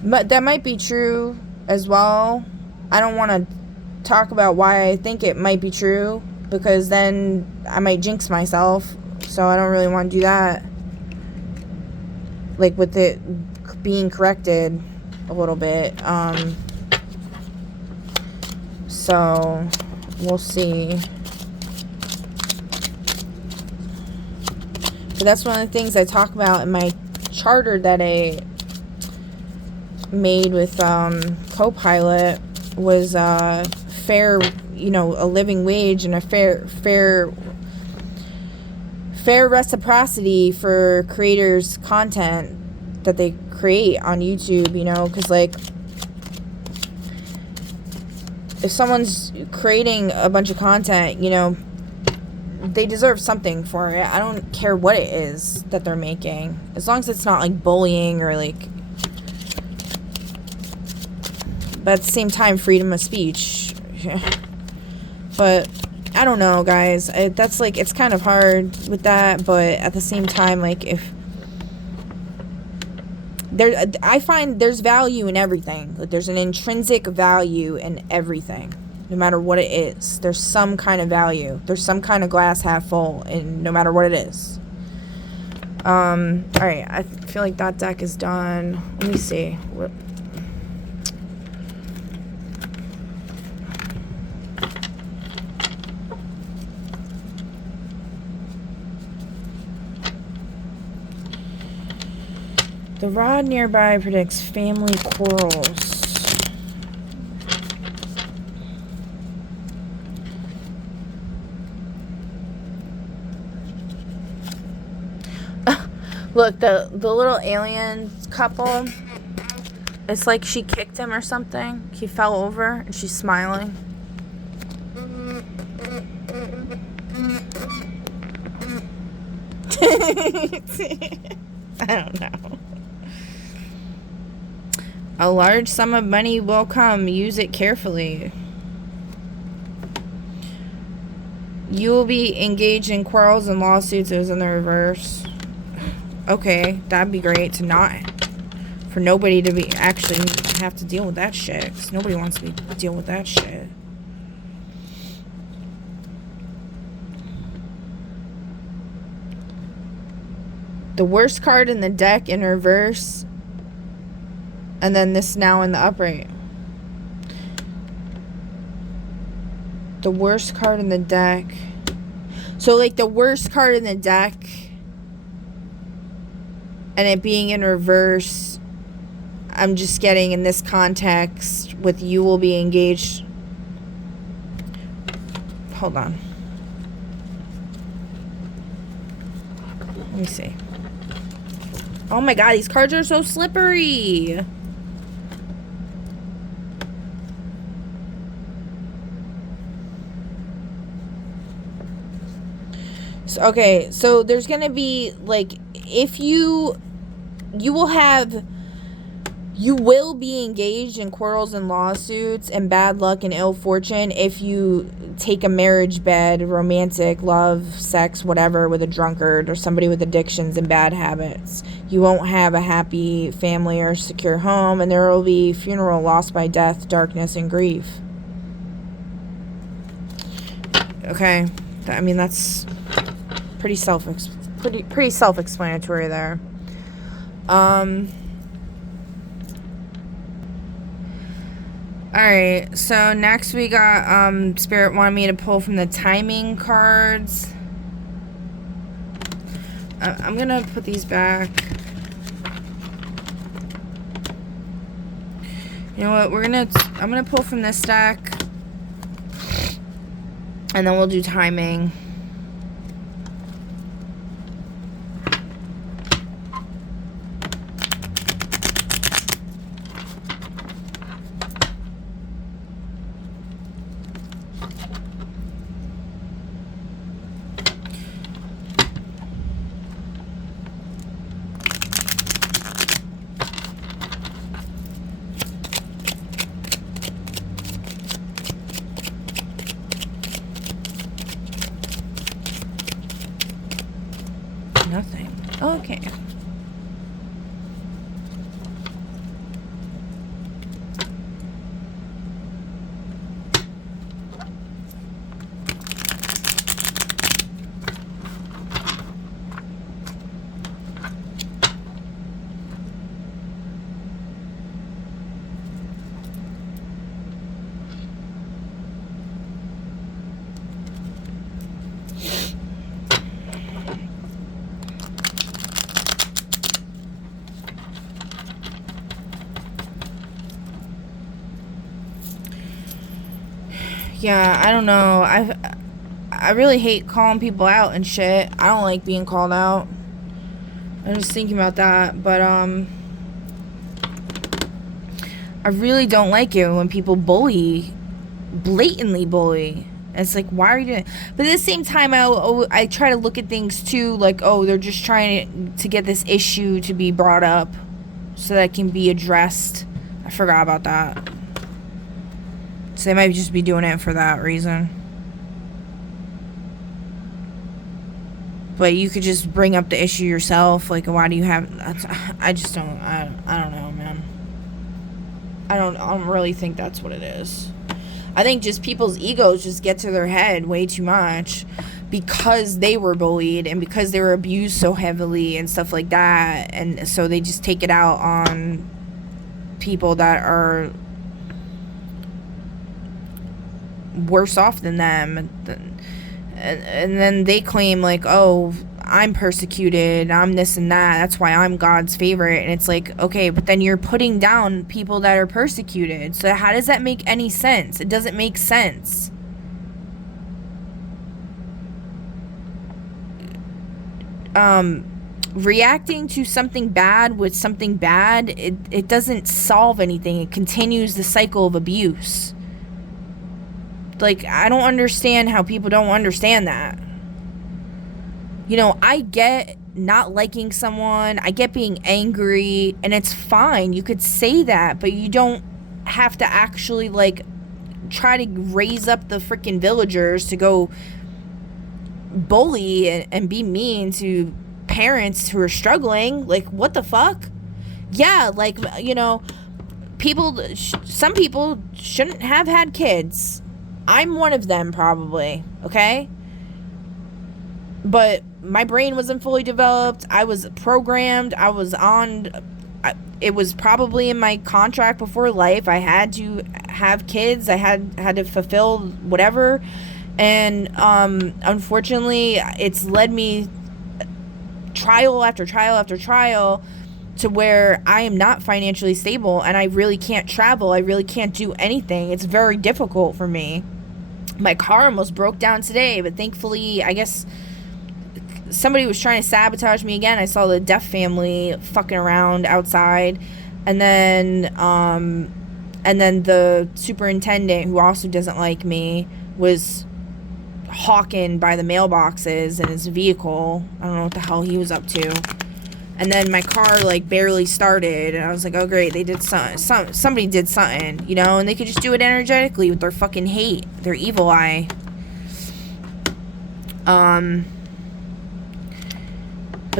But that might be true as well. I don't want to talk about why I think it might be true, because then I might jinx myself. So I don't really want to do that. With it being corrected a little bit. So we'll see. But that's one of the things I talk about in my charter that I made with Copilot was fair, a living wage and a fair reciprocity for creators' content that they create on YouTube, because if someone's creating a bunch of content, they deserve something for it. I don't care what it is that they're making, as long as it's not bullying or but at the same time, freedom of speech. But I don't know, guys. That's it's kind of hard with that, but at the same time, if I find there's value in everything. Like, there's an intrinsic value in everything. No matter what it is, there's some kind of value. There's some kind of glass half full, and no matter what it is. Alright, I feel like that deck is done. Let me see. What? The rod nearby predicts family quarrels. Look, the little alien couple, it's like she kicked him or something. He fell over and she's smiling. I don't know. A large sum of money will come. Use it carefully. You will be engaged in quarrels and lawsuits. It was in the reverse. Okay, that'd be great to not... For nobody to be actually have to deal with that shit. 'Cause nobody wants to be deal with that shit. The worst card in the deck in reverse. And then this now in the upright. The worst card in the deck. So, like, the worst card in the deck... And it being in reverse, I'm just getting in this context with you will be engaged. Hold on. Let me see. Oh my god, these cards are so slippery. So, okay, so there's going to be, like, if you will be engaged in quarrels and lawsuits and bad luck and ill fortune if you take a marriage bed, romantic, love, sex, whatever, with a drunkard or somebody with addictions and bad habits. You won't have a happy family or secure home, and there will be funeral, loss by death, darkness, and grief. Okay, I mean, that's pretty self-explanatory there. Alright, so next we got, Spirit wanted me to pull from the timing cards. I'm gonna put these back. You know what, I'm gonna pull from this deck. And then we'll do timing. Nothing. Okay. Yeah, I don't know. I really hate calling people out and shit. I don't like being called out. I'm just thinking about that, but I really don't like it when people blatantly bully. It's like, why are you doing it? But at the same time, I try to look at things too, like, oh, they're just trying to get this issue to be brought up so that it can be addressed. I forgot about that. So they might just be doing it for that reason. But you could just bring up the issue yourself. Like, why do you have... I just don't... I don't know, man. I don't really think that's what it is. I think just people's egos just get to their head way too much because they were bullied and because they were abused so heavily and stuff like that. And so they just take it out on people that are worse off than them. And then they claim, like, oh, I'm persecuted, I'm this and that, that's why I'm God's favorite. And it's like, okay, but then you're putting down people that are persecuted. So how does that make any sense? It doesn't make sense. Reacting to something bad with something bad, it doesn't solve anything. It continues the cycle of abuse. Like, I don't understand how people don't understand that. You know, I get not liking someone, I get being angry, and it's fine. You could say that, but you don't have to actually, like, try to raise up the freaking villagers to go bully and be mean to parents who are struggling. Like, what the fuck? Yeah, like, you know, some people shouldn't have had kids. I'm one of them, probably, okay? But my brain wasn't fully developed. I was programmed. It was probably in my contract before life. I had to have kids. I had to fulfill whatever. And unfortunately, it's led me trial after trial after trial to where I am not financially stable and I really can't travel. I really can't do anything. It's very difficult for me. My car almost broke down today, but thankfully, I guess somebody was trying to sabotage me again. I saw the deaf family fucking around outside, and then the superintendent, who also doesn't like me, was hawking by the mailboxes in his vehicle. I don't know what the hell he was up to. And then my car, like, barely started, and I was like, oh great, they did somebody did something, you know, and they could just do it energetically with their fucking hate, their evil eye. But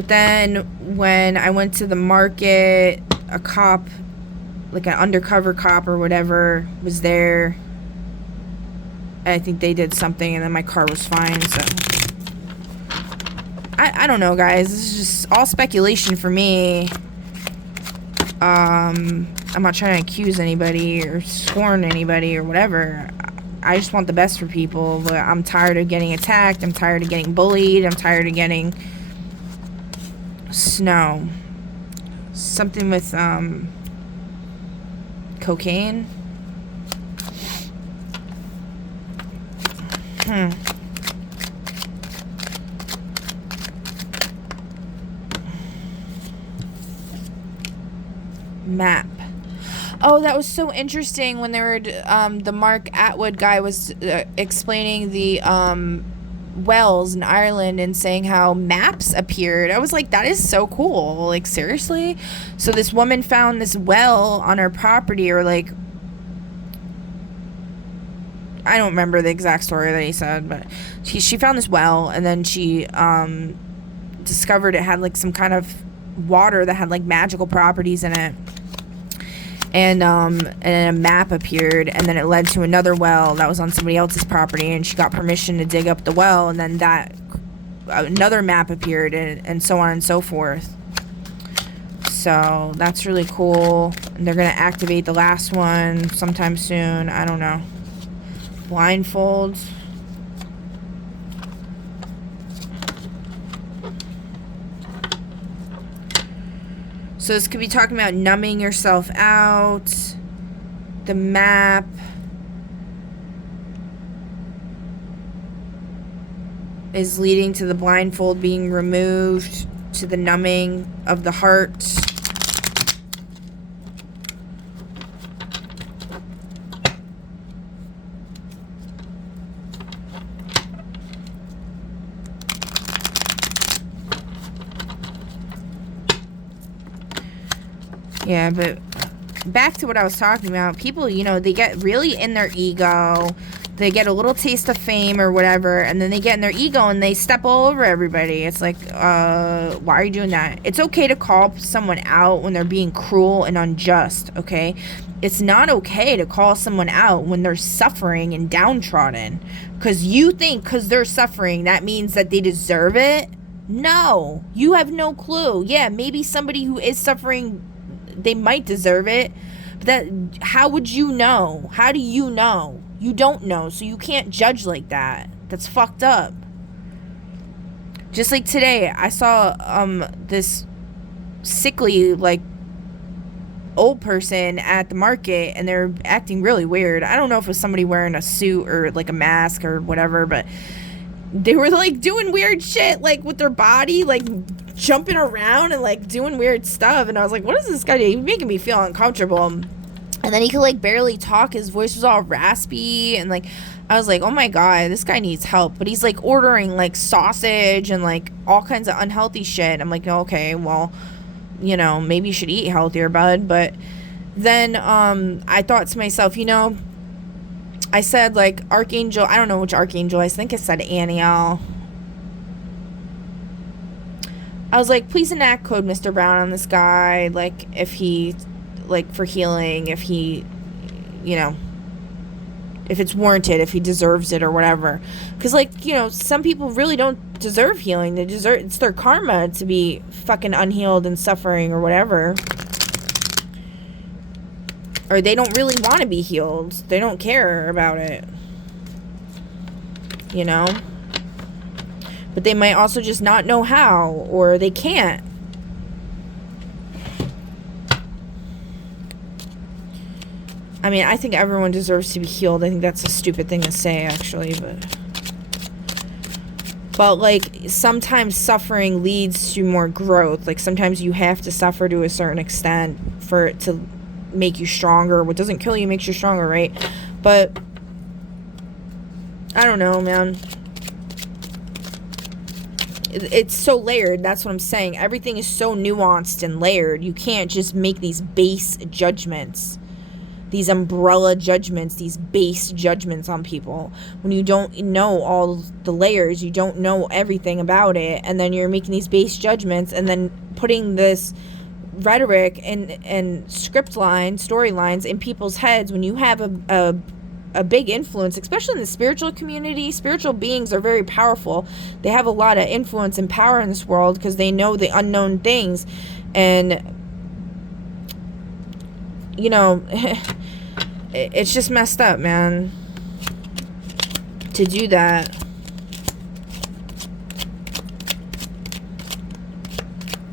then when I went to the market, a cop, like an undercover cop or whatever, was there. And I think they did something, and then my car was fine, so. I don't know, guys. This is just all speculation for me. I'm not trying to accuse anybody or scorn anybody or whatever. I just want the best for people, but I'm tired of getting attacked. I'm tired of getting bullied. I'm tired of getting snow. Something with, cocaine. Map. Oh, that was so interesting when they were, the Mark Atwood guy was explaining the, wells in Ireland and saying how maps appeared. I was like, that is so cool. Like, seriously? So this woman found this well on her property, or like, I don't remember the exact story that he said, but she found this well, and then she discovered it had like some kind of water that had like magical properties in it. And a map appeared, and then it led to another well that was on somebody else's property, and she got permission to dig up the well, and then that another map appeared, and so on and so forth. So that's really cool. And they're gonna activate the last one sometime soon. I don't know. Blindfolds. So this could be talking about numbing yourself out. The map. Is leading to the blindfold being removed, to the numbing of the heart. Yeah, but back to what I was talking about. People, you know, they get really in their ego. they get a little taste of fame or whatever, and then they get in their ego and they step all over everybody. It's like, why are you doing that? It's okay to call someone out when they're being cruel and unjust, okay? It's not okay to call someone out when they're suffering and downtrodden. Because you think because they're suffering, that means that they deserve it? No. You have no clue. Yeah, maybe somebody who is suffering, they might deserve it. But that, how would you know? How do you know? You don't know, so you can't judge like that. That's fucked up. Just like today, I saw this sickly, like, old person at the market, and they're acting really weird. I don't know if it was somebody wearing a suit or, like, a mask or whatever, but they were, like, doing weird shit, like, with their body, like, jumping around and, like, doing weird stuff. And I was like, what is this guy doing? He's making me feel uncomfortable. And then he could, like, barely talk. His voice was all raspy. And, like, I was like, oh, my God, this guy needs help. But he's, like, ordering, like, sausage and, like, all kinds of unhealthy shit. I'm like, okay, well, you know, maybe you should eat healthier, bud. But then I thought to myself, you know, I said, like, Archangel. I don't know which Archangel. I think it said Aniel. I was like, please enact Code Mr. Brown on this guy. Like, if he... like, for healing, if he, you know, if it's warranted, if he deserves it or whatever. Because, like, you know, some people really don't deserve healing. They deserve, it's their karma to be fucking unhealed and suffering or whatever. Or they don't really want to be healed. They don't care about it. You know? But they might also just not know how, or they can't. I mean, I think everyone deserves to be healed. I think that's a stupid thing to say, actually, but like, sometimes suffering leads to more growth. Like, sometimes you have to suffer to a certain extent for it to make you stronger. What doesn't kill you makes you stronger, right? But I don't know, man. It's so layered. That's what I'm saying. Everything is so nuanced and layered. You can't just make these base judgments. These umbrella judgments, these base judgments on people. When you don't know all the layers, you don't know everything about it, and then you're making these base judgments, and then putting this rhetoric and script lines, storylines in people's heads when you have a big influence, especially in the spiritual community. Spiritual beings are very powerful. They have a lot of influence and power in this world because they know the unknown things. And you know, it's just messed up, man, to do that.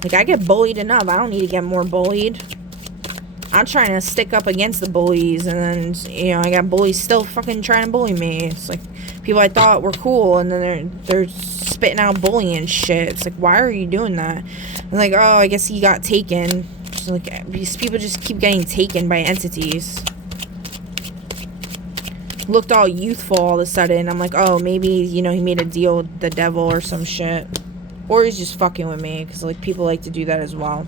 Like, I get bullied enough. I don't need to get more bullied. I'm trying to stick up against the bullies, and then, you know, I got bullies still fucking trying to bully me. It's like people I thought were cool, and then they're spitting out bullying shit. It's like, why are you doing that? I'm like, oh, I guess he got taken. Like, these people just keep getting taken by entities. Looked all youthful all of a sudden. I'm like, oh, maybe, you know, he made a deal with the devil or some shit. Or he's just fucking with me, because, like, people like to do that as well.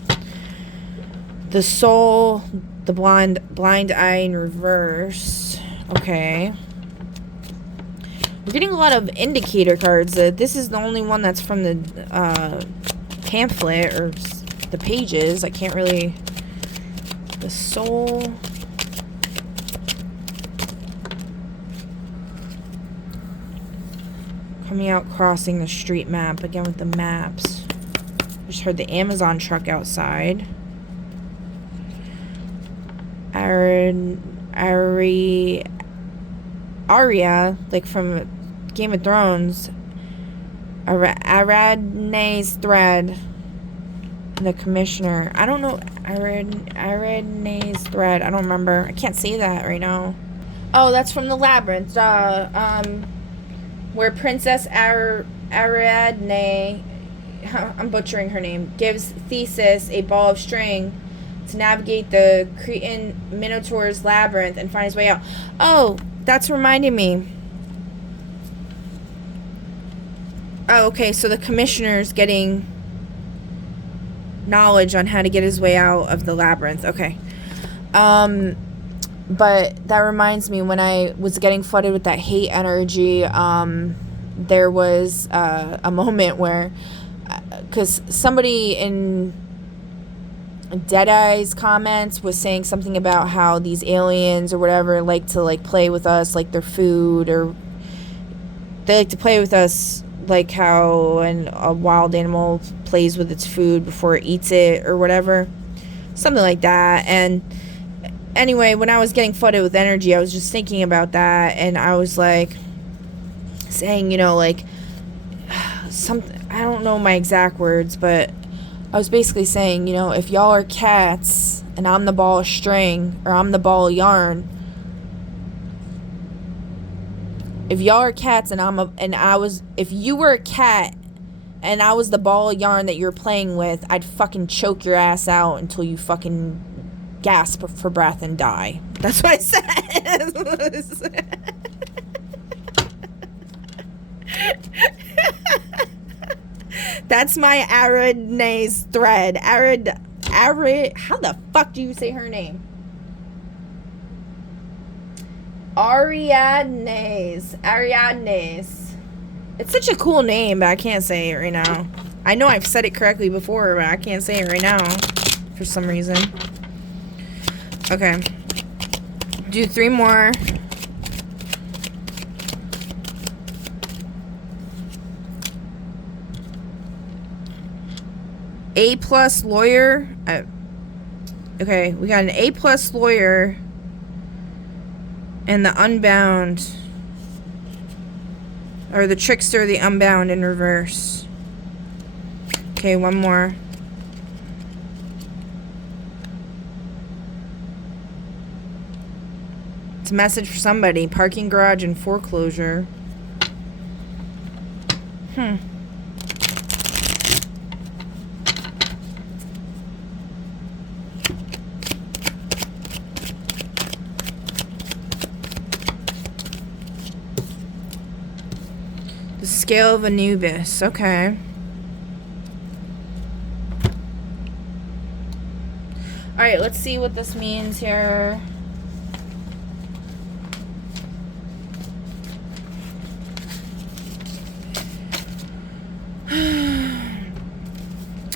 The soul, the blind eye in reverse. Okay. We're getting a lot of indicator cards. This is the only one that's from the pamphlet, or the pages. I can't really... The soul... Coming out, crossing the street map. Again with the maps. Just heard the Amazon truck outside. Arya, like from Game of Thrones. Aradne's thread. The commissioner. I don't know. Aradne's thread. I don't remember. I can't say that right now. Oh, that's from the Labyrinth. Where Princess Aradne, I'm butchering her name, gives Theseus a ball of string to navigate the Cretan Minotaur's labyrinth and find his way out. Oh, that's reminding me. Oh, okay, so the commissioner's getting knowledge on how to get his way out of the labyrinth. Okay. But that reminds me, when I was getting flooded with that hate energy, there was a moment where, because somebody in Deadeye's comments was saying something about how these aliens or whatever like to like play with us like their food, or they like to play with us like how a wild animal plays with its food before it eats it or whatever, something like that. And anyway, when I was getting flooded with energy, I was just thinking about that, and I was like saying, like I don't know my exact words, but I was basically saying, if y'all are cats and I'm the ball of string, or I'm the ball of yarn, if y'all are cats if you were a cat and I was the ball of yarn that you're playing with, I'd fucking choke your ass out until you fucking gasp for breath and die. That's what I said. That's my Ariadne's thread. How the fuck do you say her name? Ariadne's. It's such a cool name, but I can't say it right now. I know I've said it correctly before, but I can't say it right now for some reason. Okay. Do 3 more. A+ lawyer. Okay, we got an A+ lawyer and the Unbound, or the Trickster, the Unbound in reverse. Okay, 1 more. It's a message for somebody. Parking garage and foreclosure. The Scale of Anubis. Okay. Alright, let's see what this means here.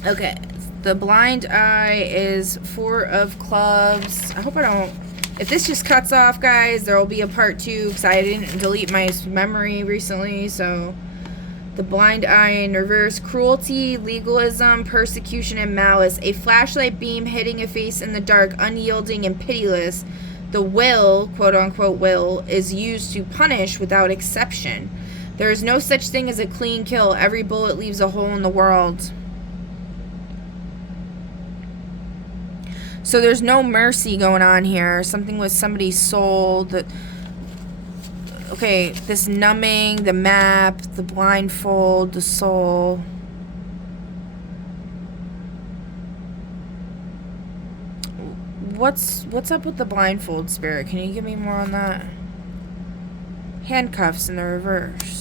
Okay, the blind eye is 4 of clubs. I hope I don't... If this just cuts off, guys, there will be a part 2, because I didn't delete my memory recently, so... The blind eye in reverse. Cruelty, legalism, persecution, and malice. A flashlight beam hitting a face in the dark, unyielding and pitiless. The will, quote-unquote will, is used to punish without exception. There is no such thing as a clean kill. Every bullet leaves a hole in the world. So there's no mercy going on here. Something with somebody's soul that... Okay, this numbing, the map, the blindfold, the soul. What's up with the blindfold, Spirit? Can you give me more on that? Handcuffs in the reverse.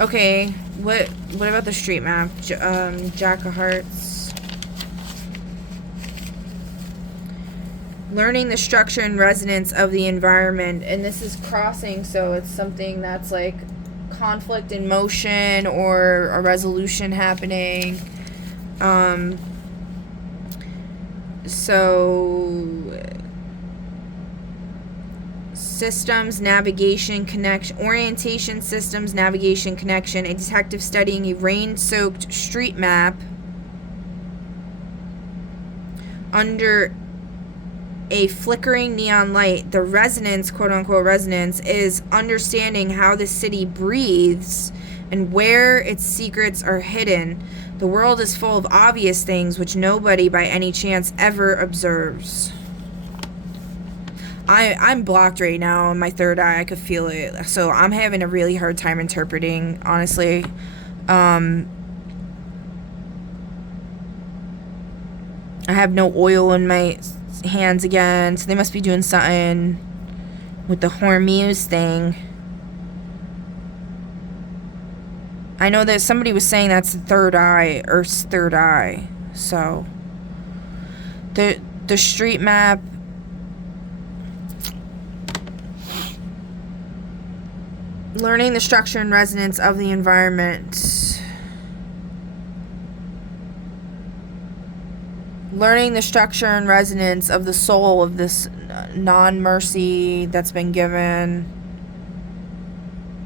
Okay, what about the street map? Jack of Hearts. Learning the structure and resonance of the environment. And this is crossing, so it's something that's like conflict in motion or a resolution happening. So... Systems, navigation, connection, orientation, systems, navigation, connection. A detective studying a rain-soaked street map under a flickering neon light. The resonance, quote-unquote resonance, is understanding how the city breathes and where its secrets are hidden. The world is full of obvious things which nobody by any chance ever observes. I'm blocked right now in my third eye. I could feel it. So I'm having a really hard time interpreting, honestly. I have no oil in my hands again, so they must be doing something with the Hormuz thing. I know that somebody was saying that's the third eye, Earth's third eye. So the street map. Learning the structure and resonance of the environment. Learning the structure and resonance of the soul of this non-mercy that's been given.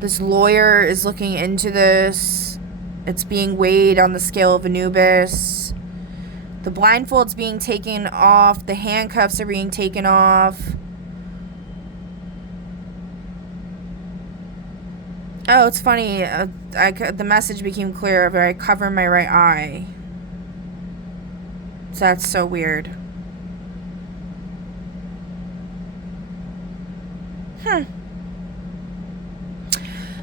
This lawyer is looking into this. It's being weighed on the scale of Anubis. The blindfold's being taken off. The handcuffs are being taken off. Oh, it's funny. The message became clear of I cover my right eye. So that's so weird.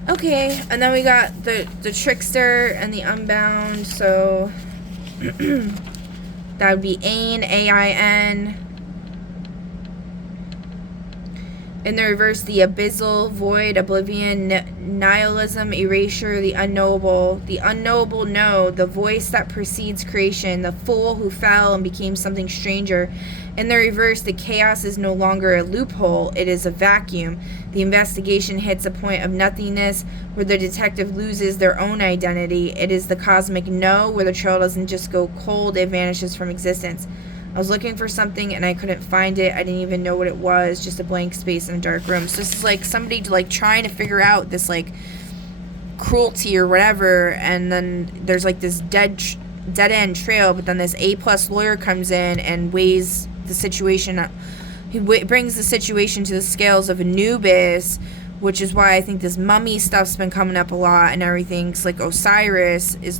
Okay, and then we got the trickster and the unbound. So that would be Ain, A-I-N. In the reverse, the abyssal, void, oblivion, nihilism, erasure, the unknowable know, the voice that precedes creation, the fool who fell and became something stranger. In the reverse, the chaos is no longer a loophole, it is a vacuum. The investigation hits a point of nothingness where the detective loses their own identity. It is the cosmic no, where the trail doesn't just go cold, it vanishes from existence. I was looking for something and I couldn't find it. I didn't even know what it was. Just a blank space in a dark room. So this is like somebody like trying to figure out this like cruelty or whatever. And then there's like this dead end trail. But then this A+ lawyer comes in and weighs the situation. He brings the situation to the scales of Anubis, which is why I think this mummy stuff's been coming up a lot and everything. It's like Osiris is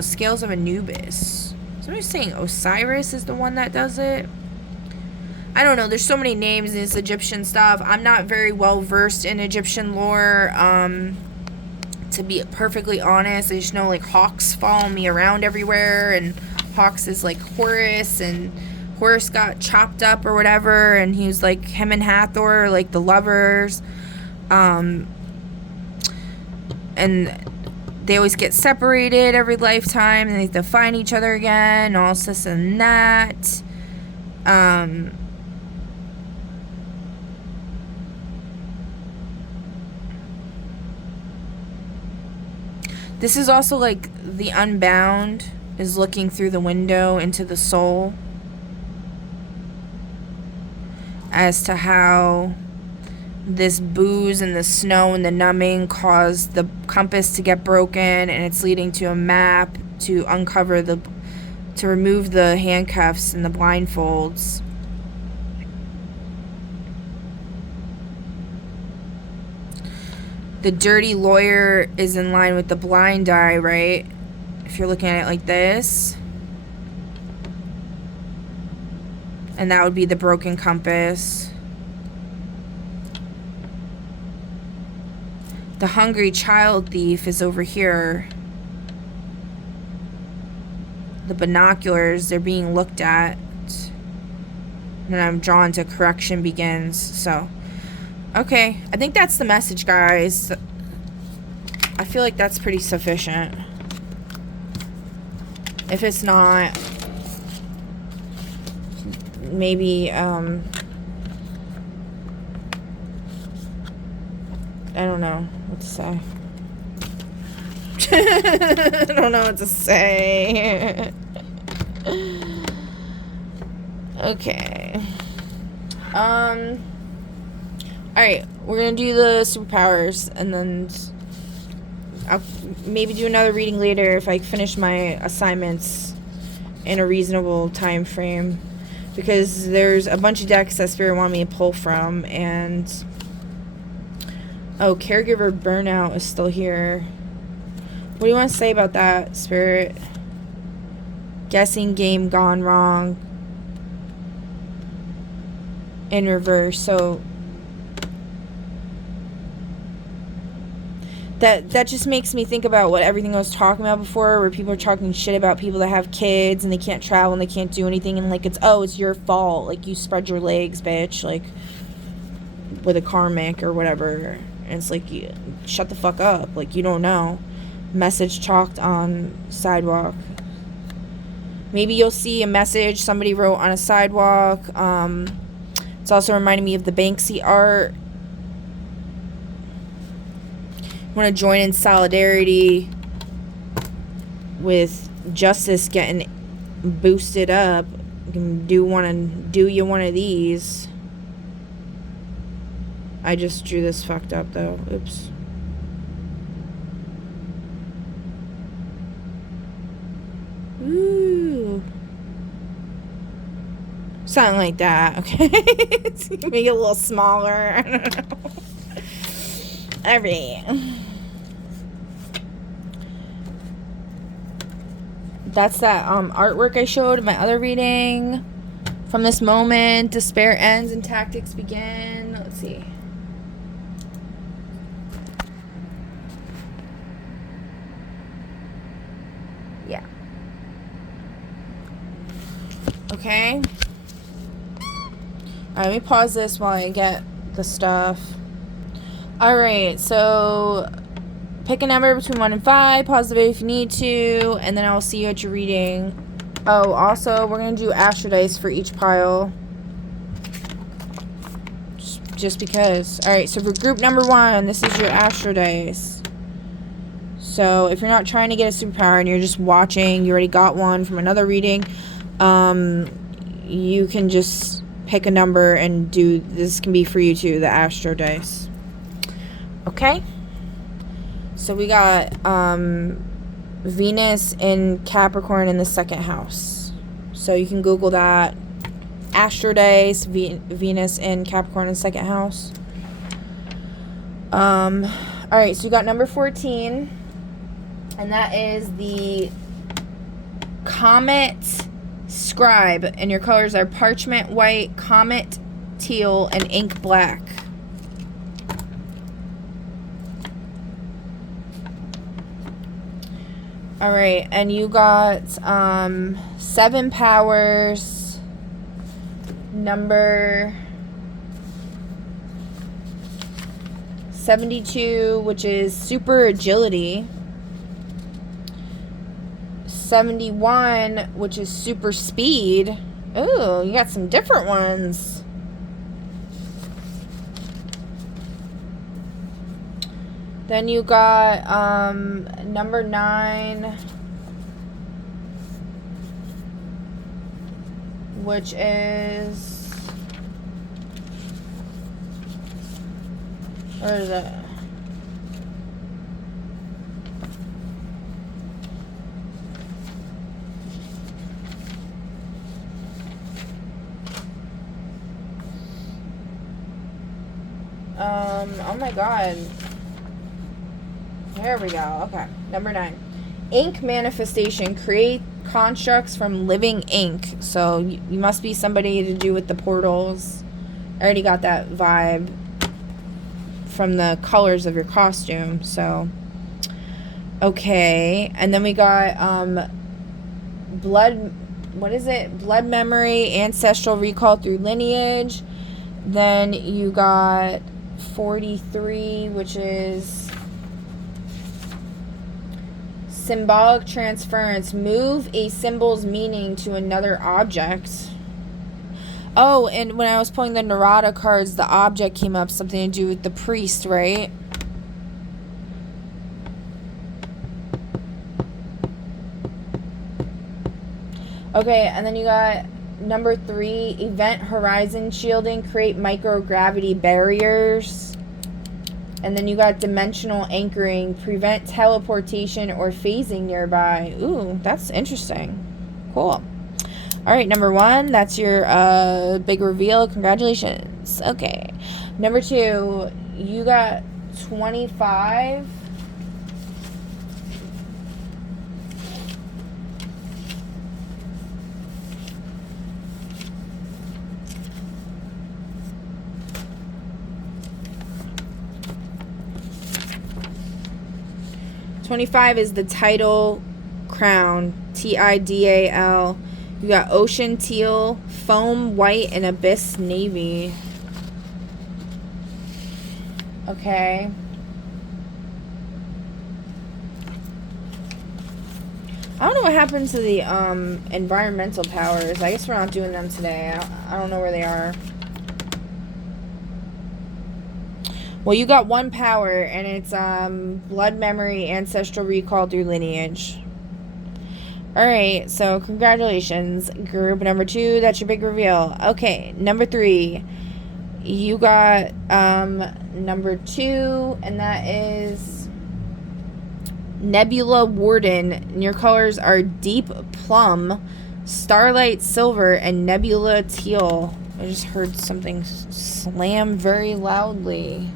scales of Anubis. Somebody's saying Osiris is the one that does it. I don't know. There's so many names in this Egyptian stuff. I'm not very well versed in Egyptian lore. To be perfectly honest, I just know like hawks follow me around everywhere, and hawks is like Horus, and Horus got chopped up or whatever, and he was like him and Hathor, like the lovers. And they always get separated every lifetime, and they have to find each other again, all this and that. This is also like the unbound is looking through the window into the soul as to how this booze and the snow and the numbing caused the compass to get broken, and it's leading to a map to remove the handcuffs and the blindfolds. The dirty lawyer is in line with the blind eye, right? If you're looking at it like this. And that would be the broken compass. The hungry child thief is over here. The binoculars, they're being looked at. And I'm drawn to correction begins. So, okay. I think that's the message, guys. I feel like that's pretty sufficient. If it's not, maybe, I don't know what to say. I don't know what to say. Okay. Alright, we're gonna do the superpowers, and then I'll maybe do another reading later if I finish my assignments in a reasonable time frame, because there's a bunch of decks that Spirit want me to pull from, and oh, caregiver burnout is still here. What do you want to say about that, Spirit? Guessing game gone wrong. In reverse. So that just makes me think about what everything I was talking about before, where people are talking shit about people that have kids and they can't travel and they can't do anything, and like it's your fault, like you spread your legs, bitch, like with a karmic or whatever. And it's like, you shut the fuck up, like you don't know. Message chalked on sidewalk. Maybe you'll see a message somebody wrote on a sidewalk. It's also reminding me of the Banksy art. Want to join in solidarity with justice getting boosted up. You can do one of these. I just drew this fucked up though. Oops. Ooh. Something like that. Okay. Make it a little smaller. I don't know. Alright. That's that artwork I showed in my other reading. From this moment, despair ends and tactics begin. Let's see. Yeah. Okay. Alright, let me pause this while I get the stuff. Alright, so pick a number between 1 and 5. Pause the video if you need to, and then I'll see you at your reading. Oh, also, we're going to do Astro Dice for each pile. Just because. Alright, so for group number 1, this is your Astro Dice. So, if you're not trying to get a superpower and you're just watching, you already got one from another reading, you can just pick a number and do, this can be for you too, the Astro Dice. Okay? So we got Venus in Capricorn in the 2nd house. So you can Google that. Astro Dice, Venus in Capricorn in the 2nd house. Alright, so you got number 14. And that is the Comet Scribe. And your colors are Parchment White, Comet Teal, and Ink Black. Alright, and you got 7 powers, number 72, which is super agility, 71, which is super speed. Ooh, you got some different ones. Then you got number 9, which is, where is it? Oh my god. There we go. Okay. Number 9. Ink manifestation. Create constructs from living ink. So you must be somebody to do with the portals. I already got that vibe from the colors of your costume. So, okay. And then we got blood, what is it? Blood memory, ancestral recall through lineage. Then you got 43, which is symbolic transference. Move a symbol's meaning to another object. Oh, and when I was pulling the Narada cards, the object came up, something to do with the priest, right? Okay, and then you got number 3, event horizon shielding, create microgravity barriers. And then you got dimensional anchoring, prevent teleportation or phasing nearby. Ooh, that's interesting. Cool. All right, number 1, that's your big reveal. Congratulations. Okay. Number 2, you got 25. 25 is the Tidal Crown. Tidal. You got Ocean Teal, Foam White, and Abyss Navy. Okay. I don't know what happened to the environmental powers. I guess we're not doing them today. I don't know where they are. Well, you got one power, and it's blood memory, ancestral recall through lineage. Alright, so congratulations. Group number 2, that's your big reveal. Okay, number 3. You got number 2, and that is Nebula Warden. And your colors are Deep Plum, Starlight Silver, and Nebula Teal. I just heard something slam very loudly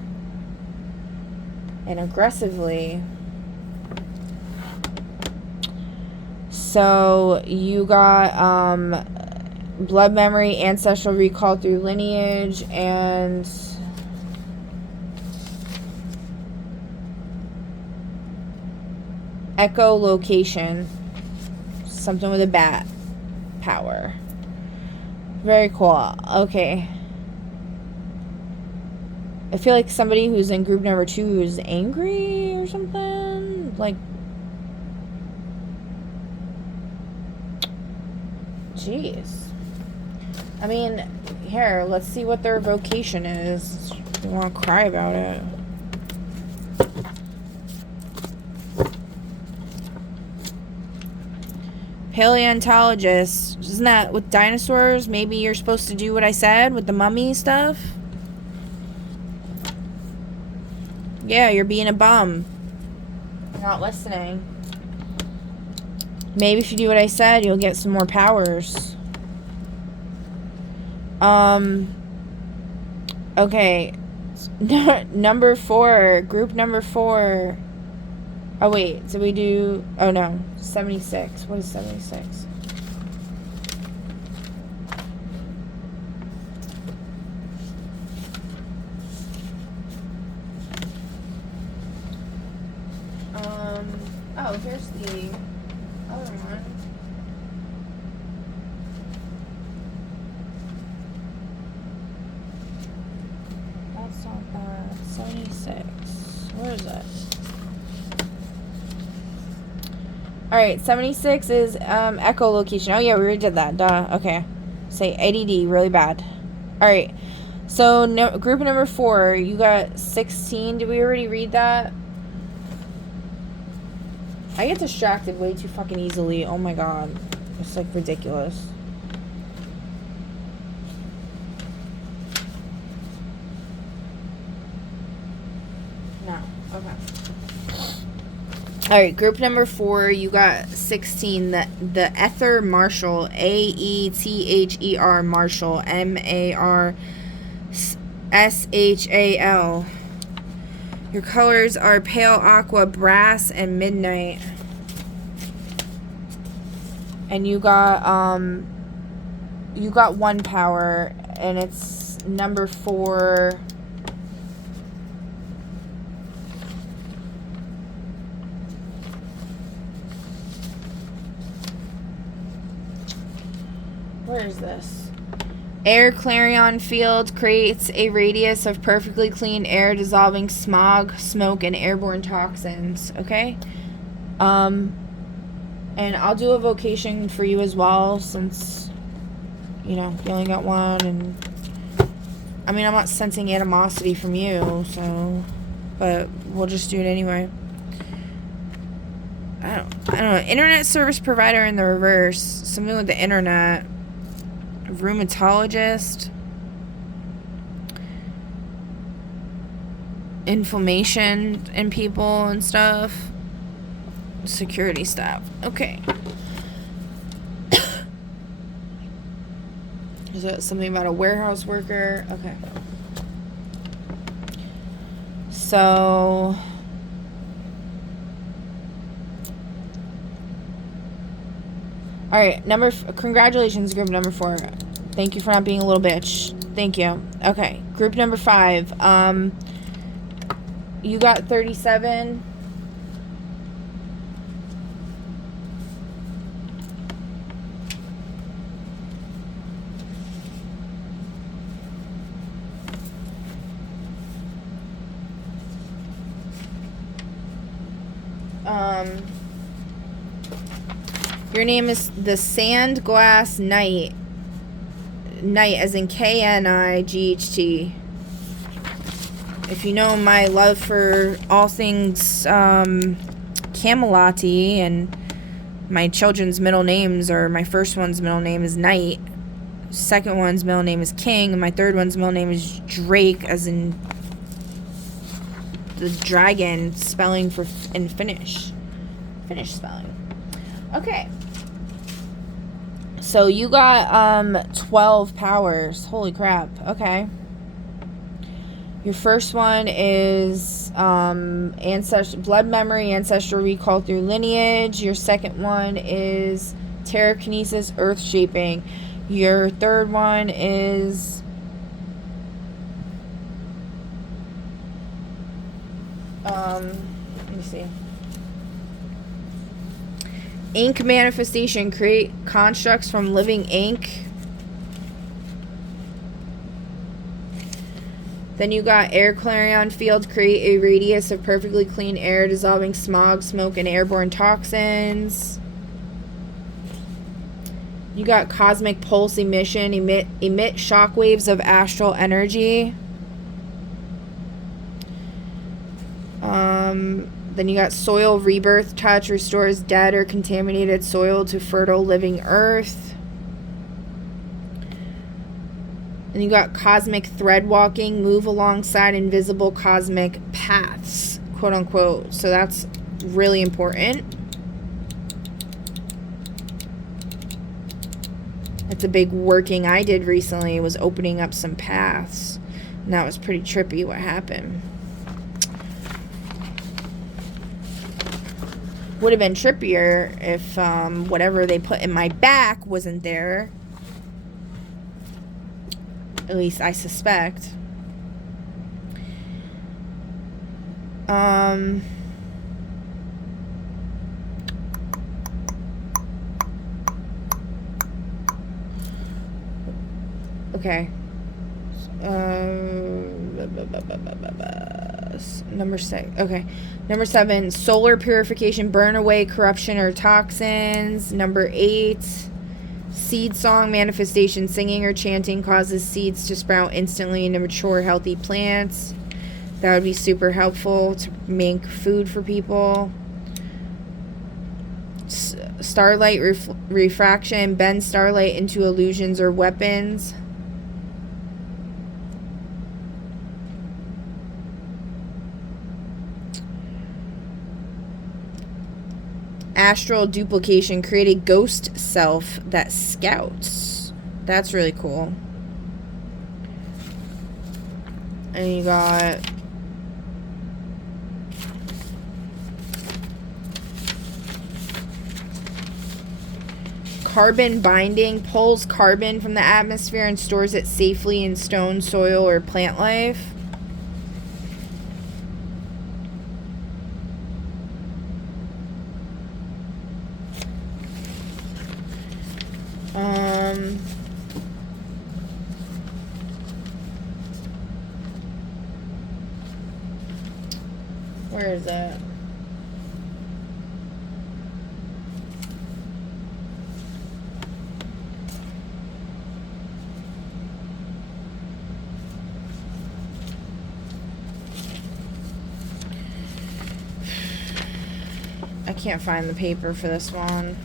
and aggressively. So you got blood memory, ancestral recall through lineage, and echolocation. Something with a bat power. Very cool. Okay. I feel like somebody who's in group number 2 is angry or something. Like, jeez. I mean, here, let's see what their vocation is. If you want to cry about it. Paleontologist. Isn't that with dinosaurs? Maybe you're supposed to do what I said with the mummy stuff? Yeah, you're being a bum. You're not listening. Maybe if you do what I said, you'll get some more powers. Okay. Number 4. Group number 4. Oh, wait. So we do... Oh, no. 76. What is 76? Oh, here's the other one. That's not bad. 76. Where is it? Alright, 76 is echolocation. Oh, yeah, we already did that. Duh. Okay. Say ADD, really bad. Alright. So, group number 4, you got 16. Did we already read that? I get distracted way too fucking easily. Oh my god. It's like ridiculous. No. Okay. Alright, group number 4, you got 16. The Aether Marshal. AETHER Marshal. MARSHAL. Your colors are pale aqua, brass, and midnight. And you got one power, and it's number 4. Where is this? Air Clarion Field creates a radius of perfectly clean air, dissolving smog, smoke, and airborne toxins. Okay? And I'll do a vocation for you as well, since, you know, you only got one, and I mean, I'm not sensing animosity from you, so, but we'll just do it anyway. I don't know. Internet service provider in the reverse. Something with the internet. Rheumatologist. Inflammation in people and stuff. Security staff. Okay. Is it something about a warehouse worker? Okay. So... Alright, congratulations, group number 4. Thank you for not being a little bitch. Thank you. Okay, group number 5. You got 37. Your name is the Sand Glass Knight. Knight as in Knight. If you know my love for all things Camelot-y, and my children's middle names, or my first one's middle name is Knight, second one's middle name is King, and my third one's middle name is Drake, as in the dragon spelling for in Finnish spelling. Okay, so you got 12 powers. Holy crap. Okay, your first one is blood memory, ancestral recall through lineage. Your second one is telekinesis, earth shaping. Your third one is let me see. Ink manifestation, create constructs from living ink. Then you got air clarion field, create a radius of perfectly clean air, dissolving smog, smoke, and airborne toxins. You got cosmic pulse emission, emit shockwaves of astral energy. Then you got soil rebirth touch, restores dead or contaminated soil to fertile living earth. And you got cosmic thread walking, move alongside invisible cosmic paths, quote unquote. So that's really important. That's a big working I did recently, was opening up some paths. And that was pretty trippy what happened. Would have been trippier if whatever they put in my back wasn't there. At least I suspect. Okay. Number 6. Okay. Number 7, solar purification, burn away corruption or toxins. Number 8, seed song manifestation, singing or chanting causes seeds to sprout instantly into mature, healthy plants. That would be super helpful to make food for people. Starlight refraction, bend starlight into illusions or weapons. Astral duplication, create a ghost self that scouts. That's really cool. And you got carbon binding, pulls carbon from the atmosphere and stores it safely in stone, soil, or plant life. Where is it? I can't find the paper for this one.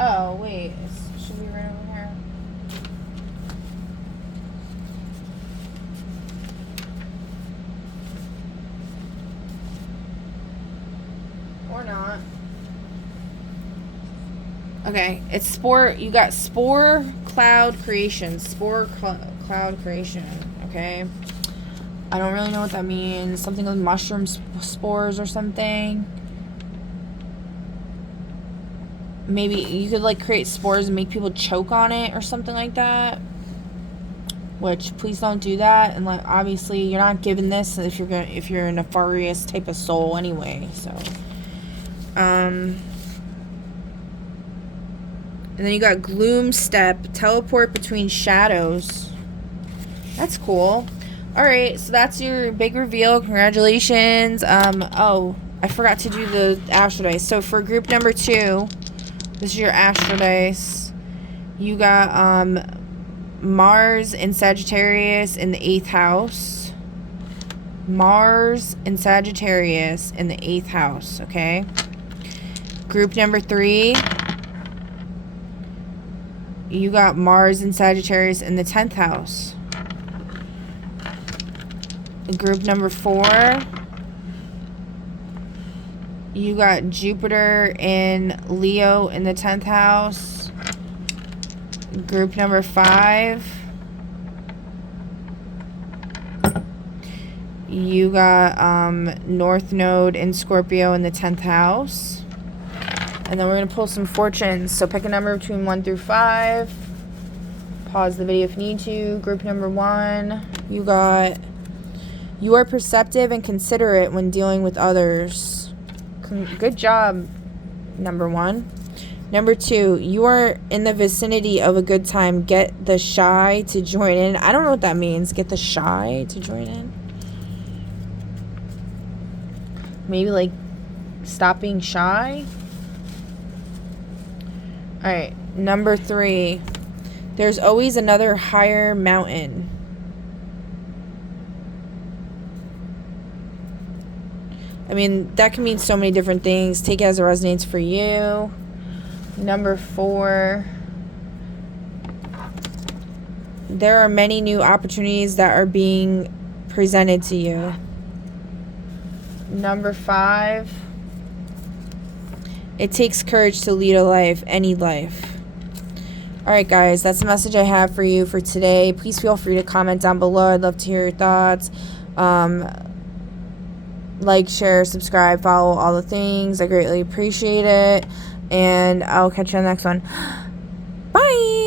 Oh, wait. It should be right over here. Or not. Okay, it's spore. You got spore cloud creation. Spore cloud creation. Okay. I don't really know what that means. Something with mushroom spores or something. Maybe you could like create spores and make people choke on it or something like that. Which, please don't do that. And like, obviously, you're not given this if you're a nefarious type of soul anyway. So, and then you got gloom step, teleport between shadows. That's cool. Alright, so that's your big reveal. Congratulations. Oh, I forgot to do the Astro Dice. So for group number 2, this is your Astro Dice. You got, Mars and Sagittarius in the 8th house. Mars and Sagittarius in the 8th house, okay? Group number 3, you got Mars and Sagittarius in the 10th house. Group number 4, you got Jupiter and Leo in the 10th house. Group number 5, you got North Node and Scorpio in the 10th house. And then we're going to pull some fortunes. So pick a number between 1 through 5. Pause the video if you need to. Group number 1, you got, you are perceptive and considerate when dealing with others. Good job, number 1. Number 2, you are in the vicinity of a good time. Get the shy to join in. I don't know what that means. Get the shy to join in. Maybe like stop being shy. Alright, number 3, there's always another higher mountain. I mean, that can mean so many different things. Take it as it resonates for you. Number 4, there are many new opportunities that are being presented to you. Number 5, it takes courage to lead a life, any life. Alright guys, that's the message I have for you for today. Please feel free to comment down below. I'd love to hear your thoughts. Like, share, subscribe, follow, all the things. I greatly appreciate it. And I'll catch you on the next one. Bye!